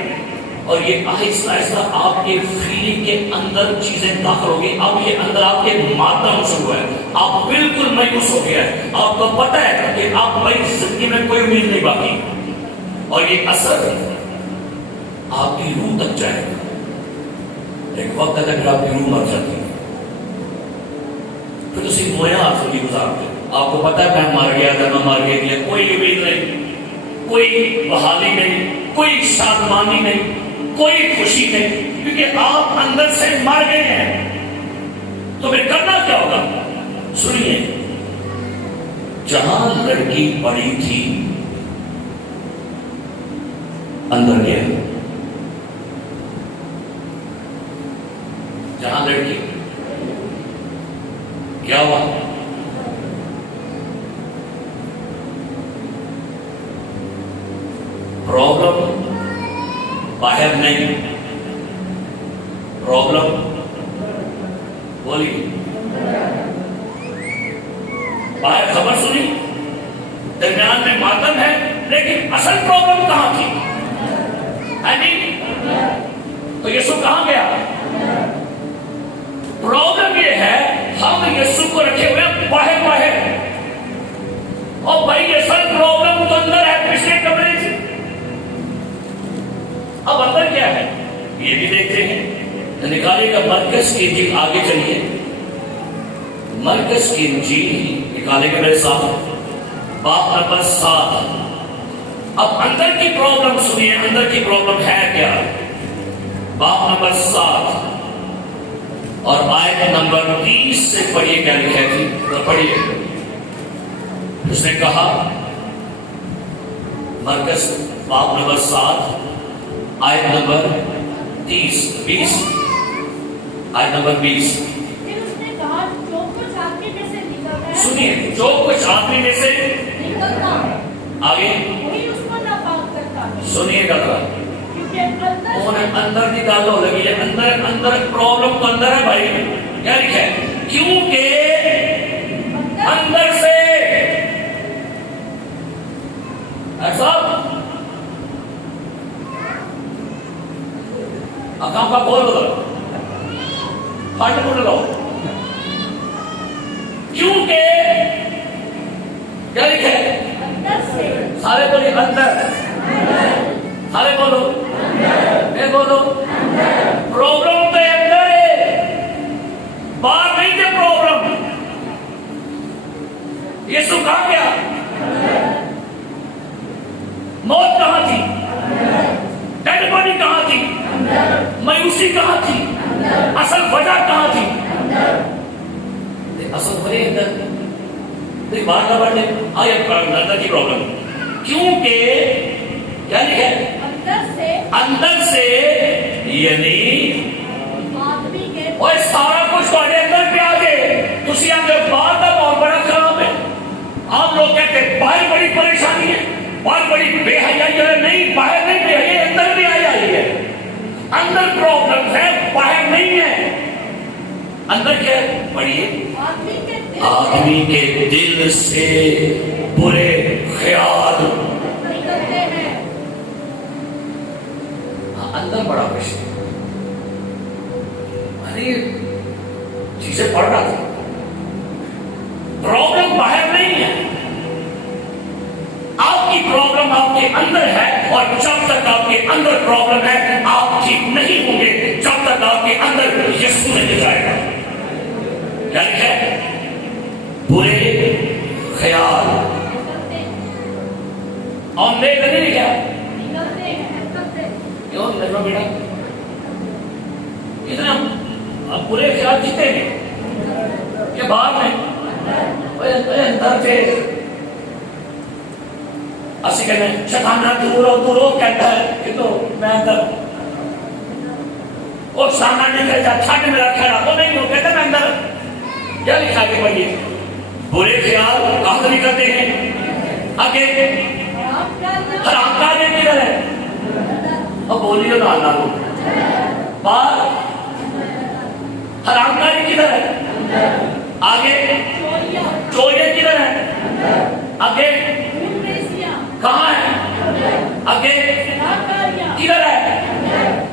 اور یہ آہستہ آہستہ آپ کے فیلنگ کے اندر چیزیں داخل ہو گئی اب یہ اندر آپ کے ماتم شروع ہے آپ بالکل مایوس ہو گیا ہے آپ کو پتہ ہے کہ آپ بھائی زندگی میں کوئی امید نہیں باقی اور یہ اثر آپ کی روح تک جائے گا ایک وقت تک آپ کی روح مر جاتی ہے پھر اسی مویا آپ سے گزارتے آپ کو پتا ہے میں مر گیا تھا میں مر گیا کوئی امید نہیں کوئی بحالی نہیں کوئی شادمانی نہیں کوئی خوشی نہیں کیونکہ آپ اندر سے مر گئے ہیں تو پھر کرنا کیا ہوگا سنیے جہاں لڑکی پڑی تھی اندر گیا جہاں لڑکی کیا ہوا پرابلم باہر نہیں پرابلم بولی باہر خبر سنی درمیان میں ماتم ہے لیکن اصل پرابلم کہاں تھی تو یسوع کہاں گیا پرابلم یہ ہے ہم یسوع کو رکھے ہوئے باہر اور بھائی یہ سب پرابلم تو اندر ہے پچھلے کمرے سے اب اندر کیا ہے یہ بھی دیکھتے ہیں نکالے کا مرکز کی انجیل آگے چلیے مرکز کی انجیل نکالے کے میرے ساتھ باب نمبر 7 اب اندر کی پرابلم سنیے اندر کی پرابلم ہے کیا باب نمبر 7 اور آیت نمبر 30 سے پڑھیے کیا لکھا ہے جی پڑھیے اس نے کہا مرکز باب نمبر 7 آیت نمبر 20 آیت نمبر 20 پھر اس نے کہا جو کچھ آدمی میں سے نکلتا ہے سنیے جو کچھ آدمی میں سے نکلتا ہے آگے وہی اس کو ناپاک کرتا ہے سنیے گا کیونکہ اندر کی گل ہو لگی ہے اندر پرابلم تو اندر ہے بھائی کیا لکھا ہے کیونکہ اندر سے ایسا کام کا بول بدلو پھٹ بول لو کیونکہ کیا لکھا ہے اندر سے سارے بولے اندر سارے بولو میں بولو پرابلم تو اندر ہے باہر نہیں تھے پرابلم یسوع کہاں گیا موت کہاں تھی ڈیڈ باڈی کہاں تھی مایوسی کہاں تھی اصل وجہ کہاں تھی اصل وجہ اندر باہر کا بڑھنے آیا اندر کی پرابلم کیونکہ کیا لکھا ہے اندر سے یعنی آدمی کے اور سارا کچھ تھوڑے اندر پہ آ گئے تسی آگے باہر کا بہت بڑا خراب ہے ہم لوگ کہتے ہیں باہر بڑی پریشانی ہے باہر بڑی بے حیائی ہے نہیں باہر نہیں بے حیائی اندر بھی آئی ہے اندر پرابلم ہے باہر نہیں ہے اندر کیا ہے پڑھیے آدمی کے آدمی کے دل سے برے خیال نکلتے ہیں. اندر بڑا کچھ چیزیں پڑھ رہا تھا. پرابلم باہر نہیں ہے، آپ کی پرابلم آپ کے اندر ہے، اور جب تک آپ کے اندر پرابلم ہے آپ ٹھیک نہیں ہوں گے جب تک آپ کے اندر یسوع نہیں جائے گا. کیا لکھا ہے؟ برے خیال اور نیک نہیں لکھا. نکلتے ہیں. کیوں لگا بیٹا اتنا اب برے خیال جیتے ہیں کہ باہر میں اندر سے اسی کہتے ہیں شیطان دور ہو کہتا ہے کہ تو میں اندر اور سامنا نہیں کہتا چھٹ میرا خیال تو نہیں ہو کہتا میں اندر. کیا لکھا کے پڑھیے؟ برے خیال کہاں سے نکلتے ہیں؟ آگے حرام کاری کدھر ہے؟ اب بولیے نا اللہ کو باہر حرام کاری کدھر ہے؟ آگے چوریاں کدھر ہے؟ آگے کہاں ہے؟ آگے کدھر ہے؟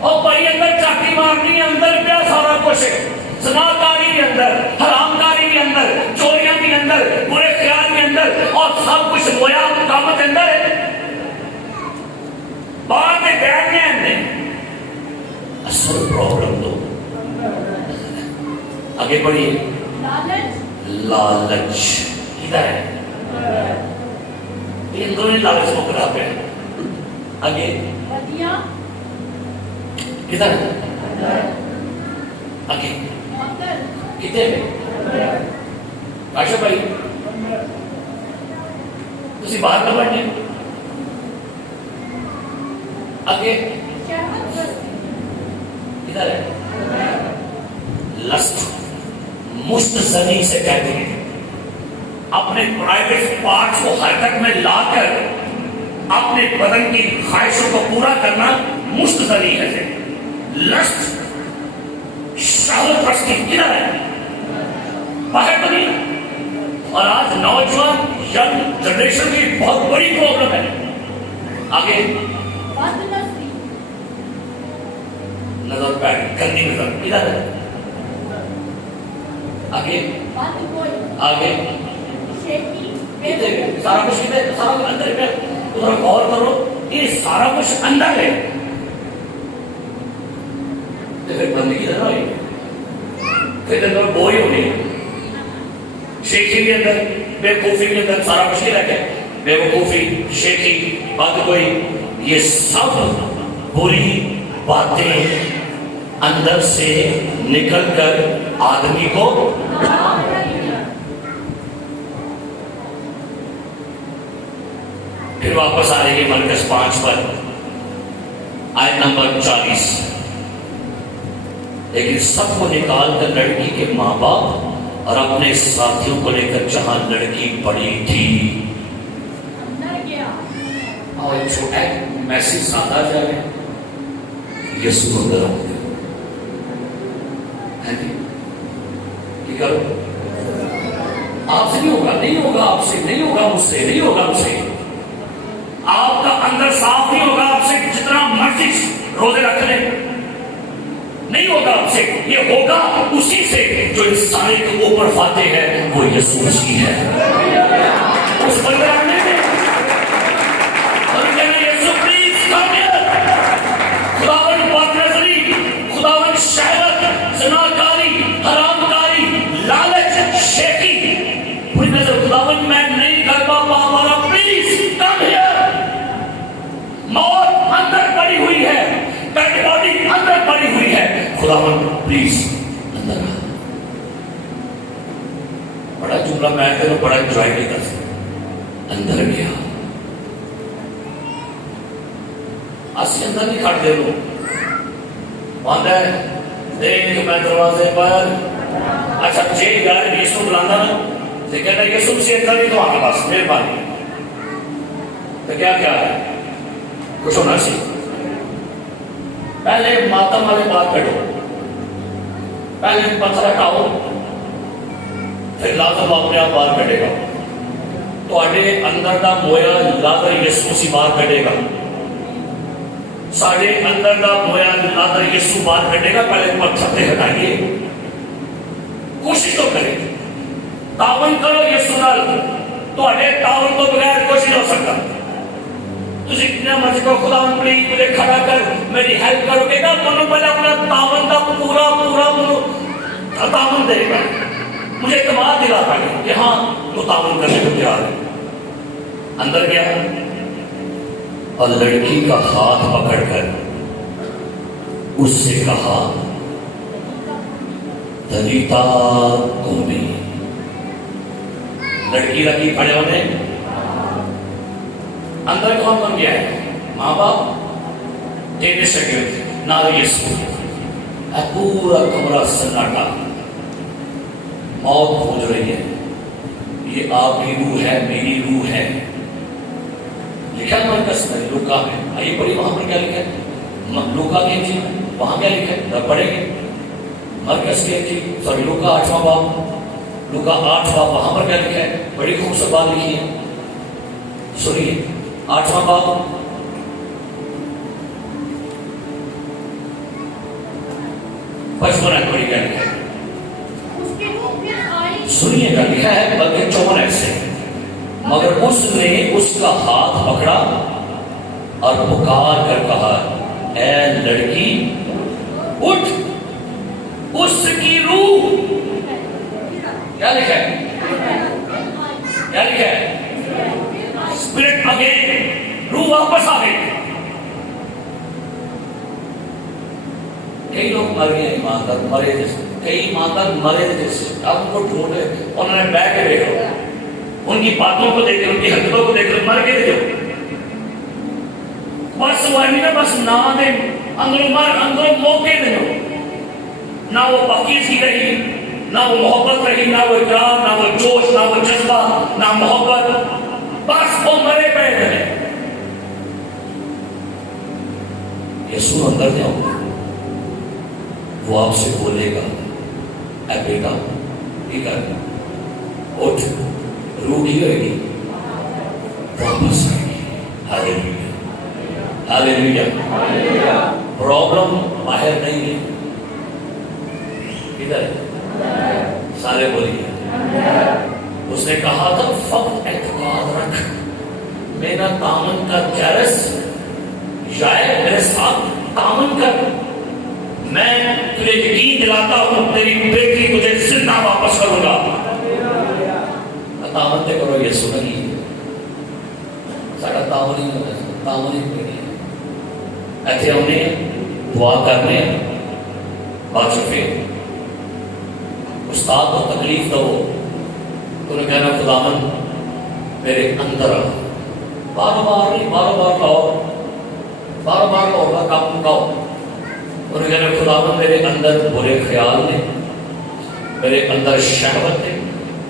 اور بھائی اندر چاٹی مارنی ہے، اندر کیا سارا کچھ ہے. زناکاری کے اندر، حرام کاری کے اندر، چوریاں کے اندر، برے خیال کے اندر، اور سب کچھ گویا کام کے اندر ہے. بات ہے بیٹھ گئے ہم نے اصل پرابلم تو آگے بڑھیے. لالچ کدھر ہے؟ ان دونوں لالچ کو خراب ہے. آگے کدھر ہے؟ آگے کتنے میں کاشا بھائی تسی باہر نہ بڑھنے. آگے کدھر ہے؟ لسٹ مشت زنی سے کہتے ہیں اپنے پرائیویٹ پارٹس کو حرکت میں لا کر اپنے بدن کی خواہشوں کو پورا کرنا مشت زنی ہے. لسٹ شہوت پرستی کدھر ہے؟ باہر تو نہیں. اور آج نوجوان ینگ جنریشن کی بہت بڑی پرابلم ہے. آگے نظر بیٹھ گندی نظر کدھر ہے؟ آگے آگے سارا کچھ کدھر؟ سارا کچھ اندر ہے. ادھر غور کرو یہ سارا کچھ اندر ہے. پھر بندگی کدھر ہوئی؟ پھر اندر بوئی ہونی شیخی کے اندر بیوقوفی کے اندر سارا کچھ نہیں رکھے. بیوقوفی شیخی بات کوئی یہ سب بری باتیں اندر سے نکل کر آدمی کو پھر واپس آ رہی ہے مرکز 5 پر آیت نمبر 40. لیکن سب کو نکال کر لڑکی کے ماں باپ اور اپنے ساتھیوں کو لے کر جہاں لڑکی پڑی تھی. اور ایک چھوٹا میسج سادہ جا رہے یسوع اندر آؤ گے. کرو آپ سے نہیں ہوگا، نہیں ہوگا آپ سے، نہیں ہوگا مجھ سے، نہیں ہوگا مجھ سے. آپ کا اندر صاف نہیں ہوگا آپ سے جتنا مرضی روزے رکھ لیں نہیں ہوگا آپ سے. یہ ہوگا اسی سے جو اس سارے کے اوپر فاتح ہے وہ یسوع مسیح ہے. اس بندے نے یسوع پلیز کم ہیئر. خداوند بد نظری، خداوند شہوت، زناکاری، حرام کاری، لالچ، شیخی، بری نظر خداوند میں نہیں کر پاؤں پلیز کم ہیئر. موت اندر پڑی ہوئی ہے، ڈیڈ باڈی اندر پڑی ہوئی ہے، خداوند پلیز اندر آ. بڑا جملہ میں تیرے بڑا انجوائے نہیں کر سکتا. اندر گیا اسی اندر نہیں کھڑ دے لو آندا ہے دیکھ میں دروازے پر. اچھا جی گھر یسوع بلانا نا تو کہتا ہے یسوع سے اندر نہیں تو آنا بس مہربانی. تو کیا کیا ہے کچھ ہونا سی. پہلے ماتم والے بات کرو، پہلے پتھر ہٹاؤ، پھر لازم اپنے آپ باہر کٹے گا. تواڈے اندر دا مویا لازر یسوع مسیح باہر کٹے گا. ساڈے اندر دا مویا لازر یسوع باہر کٹے گا. پہلے پتھر تے ہٹائیے, کوشش تو کریں, تعاون کرو یسوع نال. تواڈے تعاون تو بغیر کچھ نہیں ہو سکتا. تسی جتنا مرضی کو خدا پلیز مجھے کھڑا کر, میری ہیلپ کرو گے گا, منو پہلے اپنا تعاون دا پورا منو تعاون دے گا. مجھے اعتماد دلاتا ہے کہ ہاں تو تعاون کرنے کو تیار ہے. اندر گیا اور لڑکی کا ہاتھ پکڑ کر اس سے کہا دلیتا کومی. لڑکی لگی پڑے ہونے. اندر کون بن گیا ہے؟ ماں باپ, ٹینے سکے نال یسوع. پورا کمرہ سناٹا, موت کھوج رہی ہے. یہ آپ کی روح ہے, میری روح ہے. لکھا مرکز میں لوکا میں, آئیے پڑھی وہاں پر کیا لکھا ہے. لوکا کی انجیل وہاں کیا لکھا ہے, پڑھیں گے. مرکز کی انجیل سوری لوکا 8واں باب, لوکا 8 باب, وہاں پر کیا لکھا ہے. بڑی خوبصورت بات لکھی ہے, سنیے. 8واں باب پچپن بڑی کیا لکھا ہے, سنیے گا. لکھا ہے بلکہ 54 سے, مگر اس نے اس کا ہاتھ پکڑا اور پکار کر کہا اے لڑکی اٹھ. اس کی روح, کیا لکھا ہے, کیا لکھا ہے, اسپرٹ اگین, روح واپس آ گئی. کئی لوگ مر گئے ایماندار, مرے جیسے کئی ایماندار مرے جیسے. آپ ان کو ڈھونڈے, انہوں نے بیٹھ کے دیکھو, ان کی باتوں کو دیکھ, ان کی حرکتوں کو دیکھ, مر کے دیکھو. بس وہی نا, بس نہ دے اندروں مر, اندروں موقع دے. نہ وہ پاکیزگی رہی, نہ وہ محبت رہی, نہ وہ اقرار, نہ وہ جوش, نہ وہ جذبہ, نہ محبت. بس وہ مرے پہ رہے. یسوع اندر جاؤ, وہ آپ سے بولے گا اے بیٹا یہ کر, اٹھ. روح کی ہوئے گی, واپس آئے گی. ہاللیلویا, ہاللیلویا. پرابلم باہر نہیں ہے, ادھر سارے بولیے. اس نے کہا تھا فقط اعتقاد رکھ, میرا تعاون کا جرس شاید میرے ساتھ تعاون کر. میں تجھے یقین دلاتا ہوں تیری بیٹی تجھے زندہ واپس کروں گا. تعاون تے کرو یسوع نہیں, ساڈا تعاون ہی ہوتا ہے, تعاون ہی نہیں. ایتھے ہم نے دعا کرنے باچفے استاد کو تکلیف دو, تو نے کہنا خداوند میرے اندر آ. بار بار نہیں, بار بار لاؤ, بار بار لاؤ, کام کاؤ. انہوں نے کہنا خداوند میرے اندر برے خیال نے, میرے اندر شہوت ہے,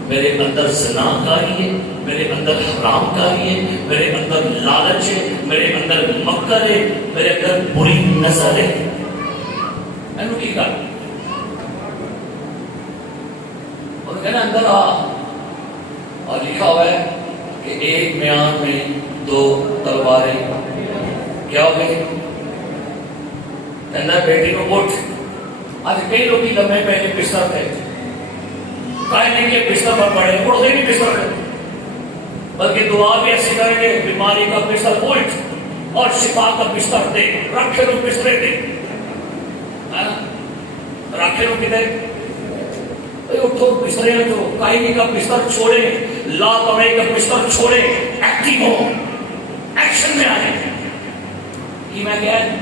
میرے اندر زنا کاری ہے, میرے اندر حرام کاری ہے, میرے اندر لالچ ہے, میرے اندر مکر ہے, میرے اندر بری نظر ہے. اینو کی کر, انہوں نے کہنا اندر آ. اور لکھا ہوا ہے کہ ایک میان میں 2 تلواریں کیا ہو گئی. کہنا بیٹی کو اٹھ. آج کئی لوگ کی لمحے پہلے بستر تھے, کہنے کے بستر پر پڑے, اٹھتے نہیں بستر پہ, بلکہ دعا بھی ایسے کریں گے بیماری کا بستر الٹ اور شفا کا بستر دے. رکھے لوگ بسترے دے, رکھے لوگ کدھر, اٹھو بسترے جو کاہنی کا بستر چھوڑے, لا توڑے کا بستر چھوڑے, ایکٹیو ہو, ایکشن میں آئے. کہ میں کیا ہے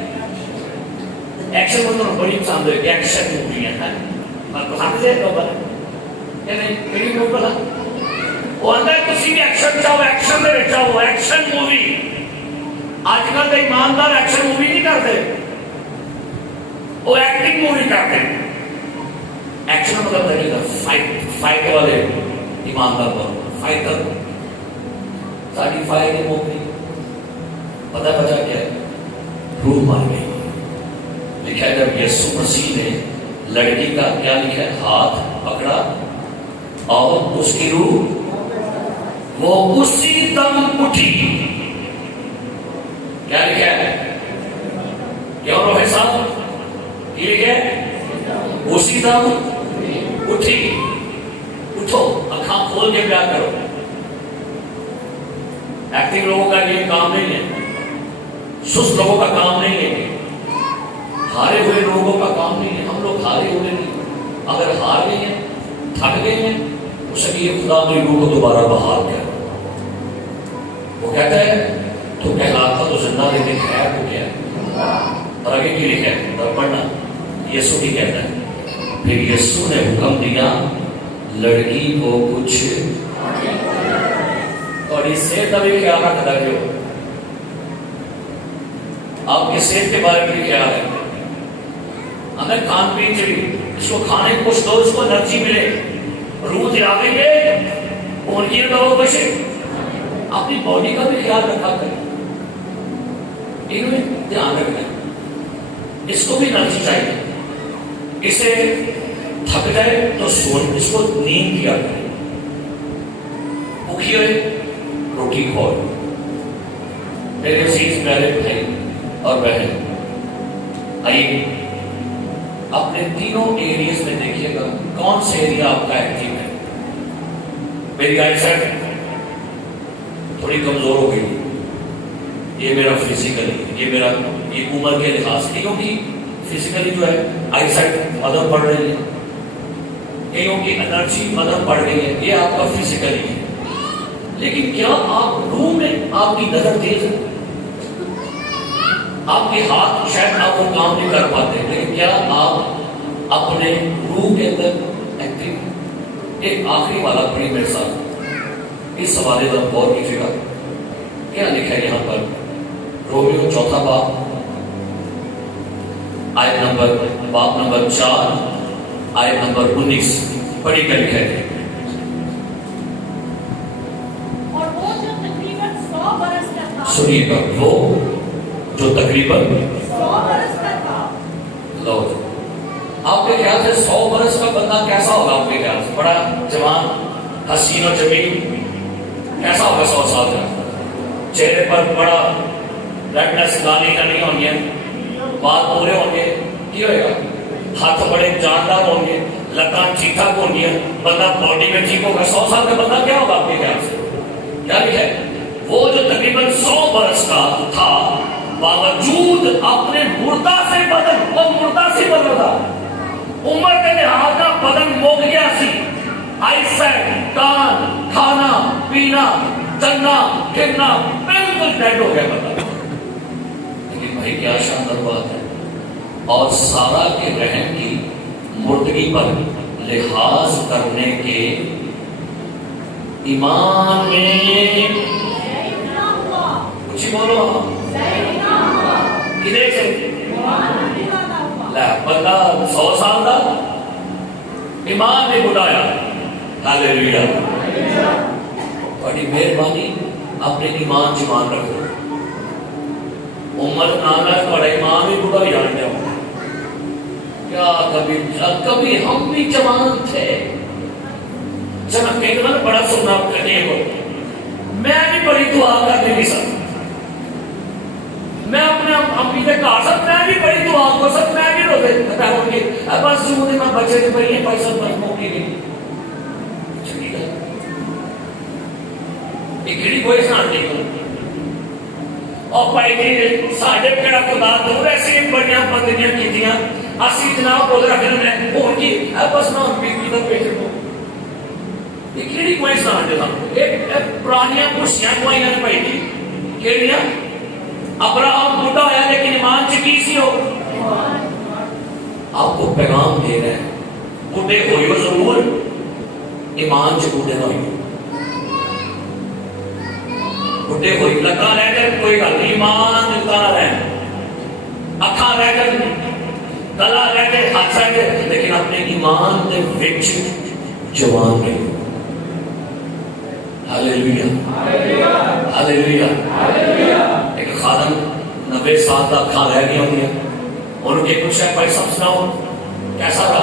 ایکشن کو تو بڑی پسند ہے, ایکشن مووی ہے پسند ہے تو بڑا کہ نہیں, میری مووی پسند. وہ اندر کسی بھی ایکشن چاہو, ایکشن میں چاہو, ایکشن مووی. آج کل تو ایماندار ایکشن مووی نہیں کرتے, وہ ایکٹنگ مووی کرتے. ایکشن مطلب ہے فائٹ والے ایماندار پر فائٹر. ساری فائٹ کی مووی پتہ بچا کیا ہے, روح مار گئی. لکھا ہے جب یسوع مسیح نے لڑکی کا کیا لکھا ہے, ہاتھ پکڑا اور اس کی روح وہ اسی دم اٹھی. کیا لکھا ہے؟ کیوں روح صاحب یہ لکھا ہے؟ اسی دم اٹھی. اٹھو، آنکھاں کھول کے پیار کرو. ایکٹنگ لوگوں کا یہ کام نہیں ہے، سست لوگوں کا کام نہیں ہے، ہارے ہوئے لوگوں کا کام نہیں ہے. ہم لوگ ہارے ہوئے نہیں. اگر ہار گئے ہیں، تھک گئے ہیں، اسے کہ یہ خدا میری روح کو دوبارہ بحال کر. وہ کہتا ہے تو کہلاتا تو زندہ لیکن ہے تو کیا ہے. اور آگے کی لکھا ہے اور پڑھنا، یسوع بھی کہتا ہے پھر یسوع نے حکم دیا لڑکی کو کچھ اور اس سے تبھی خیال رکھتا ہے. جو آپ کے صحت کے بارے میں بھی خیال ہے. ہمیں کھان پین چاہیے، اس کو کھانے کو کچھ دو، اس کو انرجی ملے. روح جلاویں گے ان کی دوا بچے. اپنی باڈی کا بھی خیال رکھا کریں، انہیں دھیان رکھنا. اس کو بھی انرجی چاہیے. اسے تھک جائے تو سون، اس کو نیند کیا کریں. بھوکی ہوئے روٹی کھاؤ. میرے عزیز پیارے بھائی اور بہن، آئیے اپنے تینوں ایریاز میں دیکھیے گا کون سے ایریا آپ کا ایکٹیو ہے. میری آئی سائٹ تھوڑی کمزور ہو گئی. یہ میرا فزیکلی، یہ عمر کے لحاظ سے، کیونکہ فزیکلی جو ہے آئی سائٹ مدد بڑھ رہی ہے، کیوں کی انرجی مدد بڑھ گئی ہے. یہ آپ کا فزیکلی ہے. لیکن کیا آپ روح میں آپ کی نظر تیز ہے؟ آپ کے ہاتھ شاید آپ وہ کام نہیں کر پاتے، لیکن کیا آپ اپنے روح کے اندر ایکٹیو؟ ایک آخری والا پڑھی میرے ساتھ، اس سوالے پر غور کیجیے گا. کیا لکھا ہے یہاں پر؟ رومیو 4 باب آیت نمبر 4 آیت نمبر 19 پڑھی. کیا لکھا ہے؟ اور وہ جو تقریباً 100 برس کا تھا. سنیے گا، وہ جو تقریباً 100 برس کا تھا. لو آپ کے خیال سے 100 برس کا بندہ کیسا ہوگا؟ آپ کے خیال سے بڑا جوان، حسین و جمیل، کیسا ہوگا 100 سال کا؟ چہرے پر بڑا ریڈنس لانی کرنی ہوں گے، بال پورے ہوں گے، کی ہوئے گا؟ ہاتھ بڑے جاندار ہوں گے، لکان ٹھیک ٹھاک ہوں گے، بندہ باڈی میں ٹھیک ہوگا. 100 سال کا بندہ کیا ہوگا آپ کے خیال سے؟ کیا لکھا ہے؟ وہ جو تقریباً 100 برس کا تھا باوجود اپنے مردہ سے بدن، وہ مردہ سے بدن تھا، عمر کے لحاظ کا بدن موک گیا سی. آئی سیٹ، کان، کھانا پینا، چلنا پھرنا بالکل ڈیڈ ہو گیا بندہ. لیکن بھائی کیا شاندار بات ہے. اور سارا کے رحم کی مردگی پر لحاظ کرنے کے ایمان میں کچھ بولو کدھر سے بندہ 100 سال کا ایمان نے بلایا. ہاللیلویا. بڑی مہربانی اپنے ایمان جوان رکھو. عمر نانا بڑا ایمان بھی بڑا جانتے ہو. کیا کبھی ہم بھی جوان تھے، جب کہیں بڑا سننا کرنے کو میں بھی بڑی دعا کرنے کی سب، میں اپنے امی کے کہا سب، میں بھی بڑی دعا کو سب، میں بھی روتے ہوں گے بس جو میں بچے تھے پہلے پیسہ بس موقع نہیں. ٹھیک ہے، ایک کوئی سان نہیں اور پائی جی ساڈے کہڑا خدا دور ایسی بڑیاں بندیاں کیتیاں اسی جناب بول رکھنے نے ہون کی بس نہ بیوی دا پیٹ کو. یہ کیڑی کوئی سان دے ایک پرانیاں کرسیاں کوئیاں نے پائی جی کیڑیاں. ابراہم بوڑھا ہویا لیکن ایمان چ کی سی ہو. آپ کو پیغام دے رہے ہیں بوڑھے ہوئیو ضرور، ایمان چ بوڑھے نہ ہوئیو. بوڑھے ہوئی لگا رہ گئے کوئی گل نہیں، ایمان دلتا نہ رہے، اکھاں رہ گئے، گلا رہ گئے، ہاتھ رہ گئے، لیکن اپنے ایمان دے وچ جوان رہے. ہاللیلویا ہاللیلویا. ایک خادم 90 سال تک اکھاں رہ گئی ہوں گے، ان کے کچھ ہے بھائی سب سناؤ کیسا تھا؟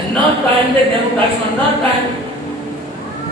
and not time they never touch on not time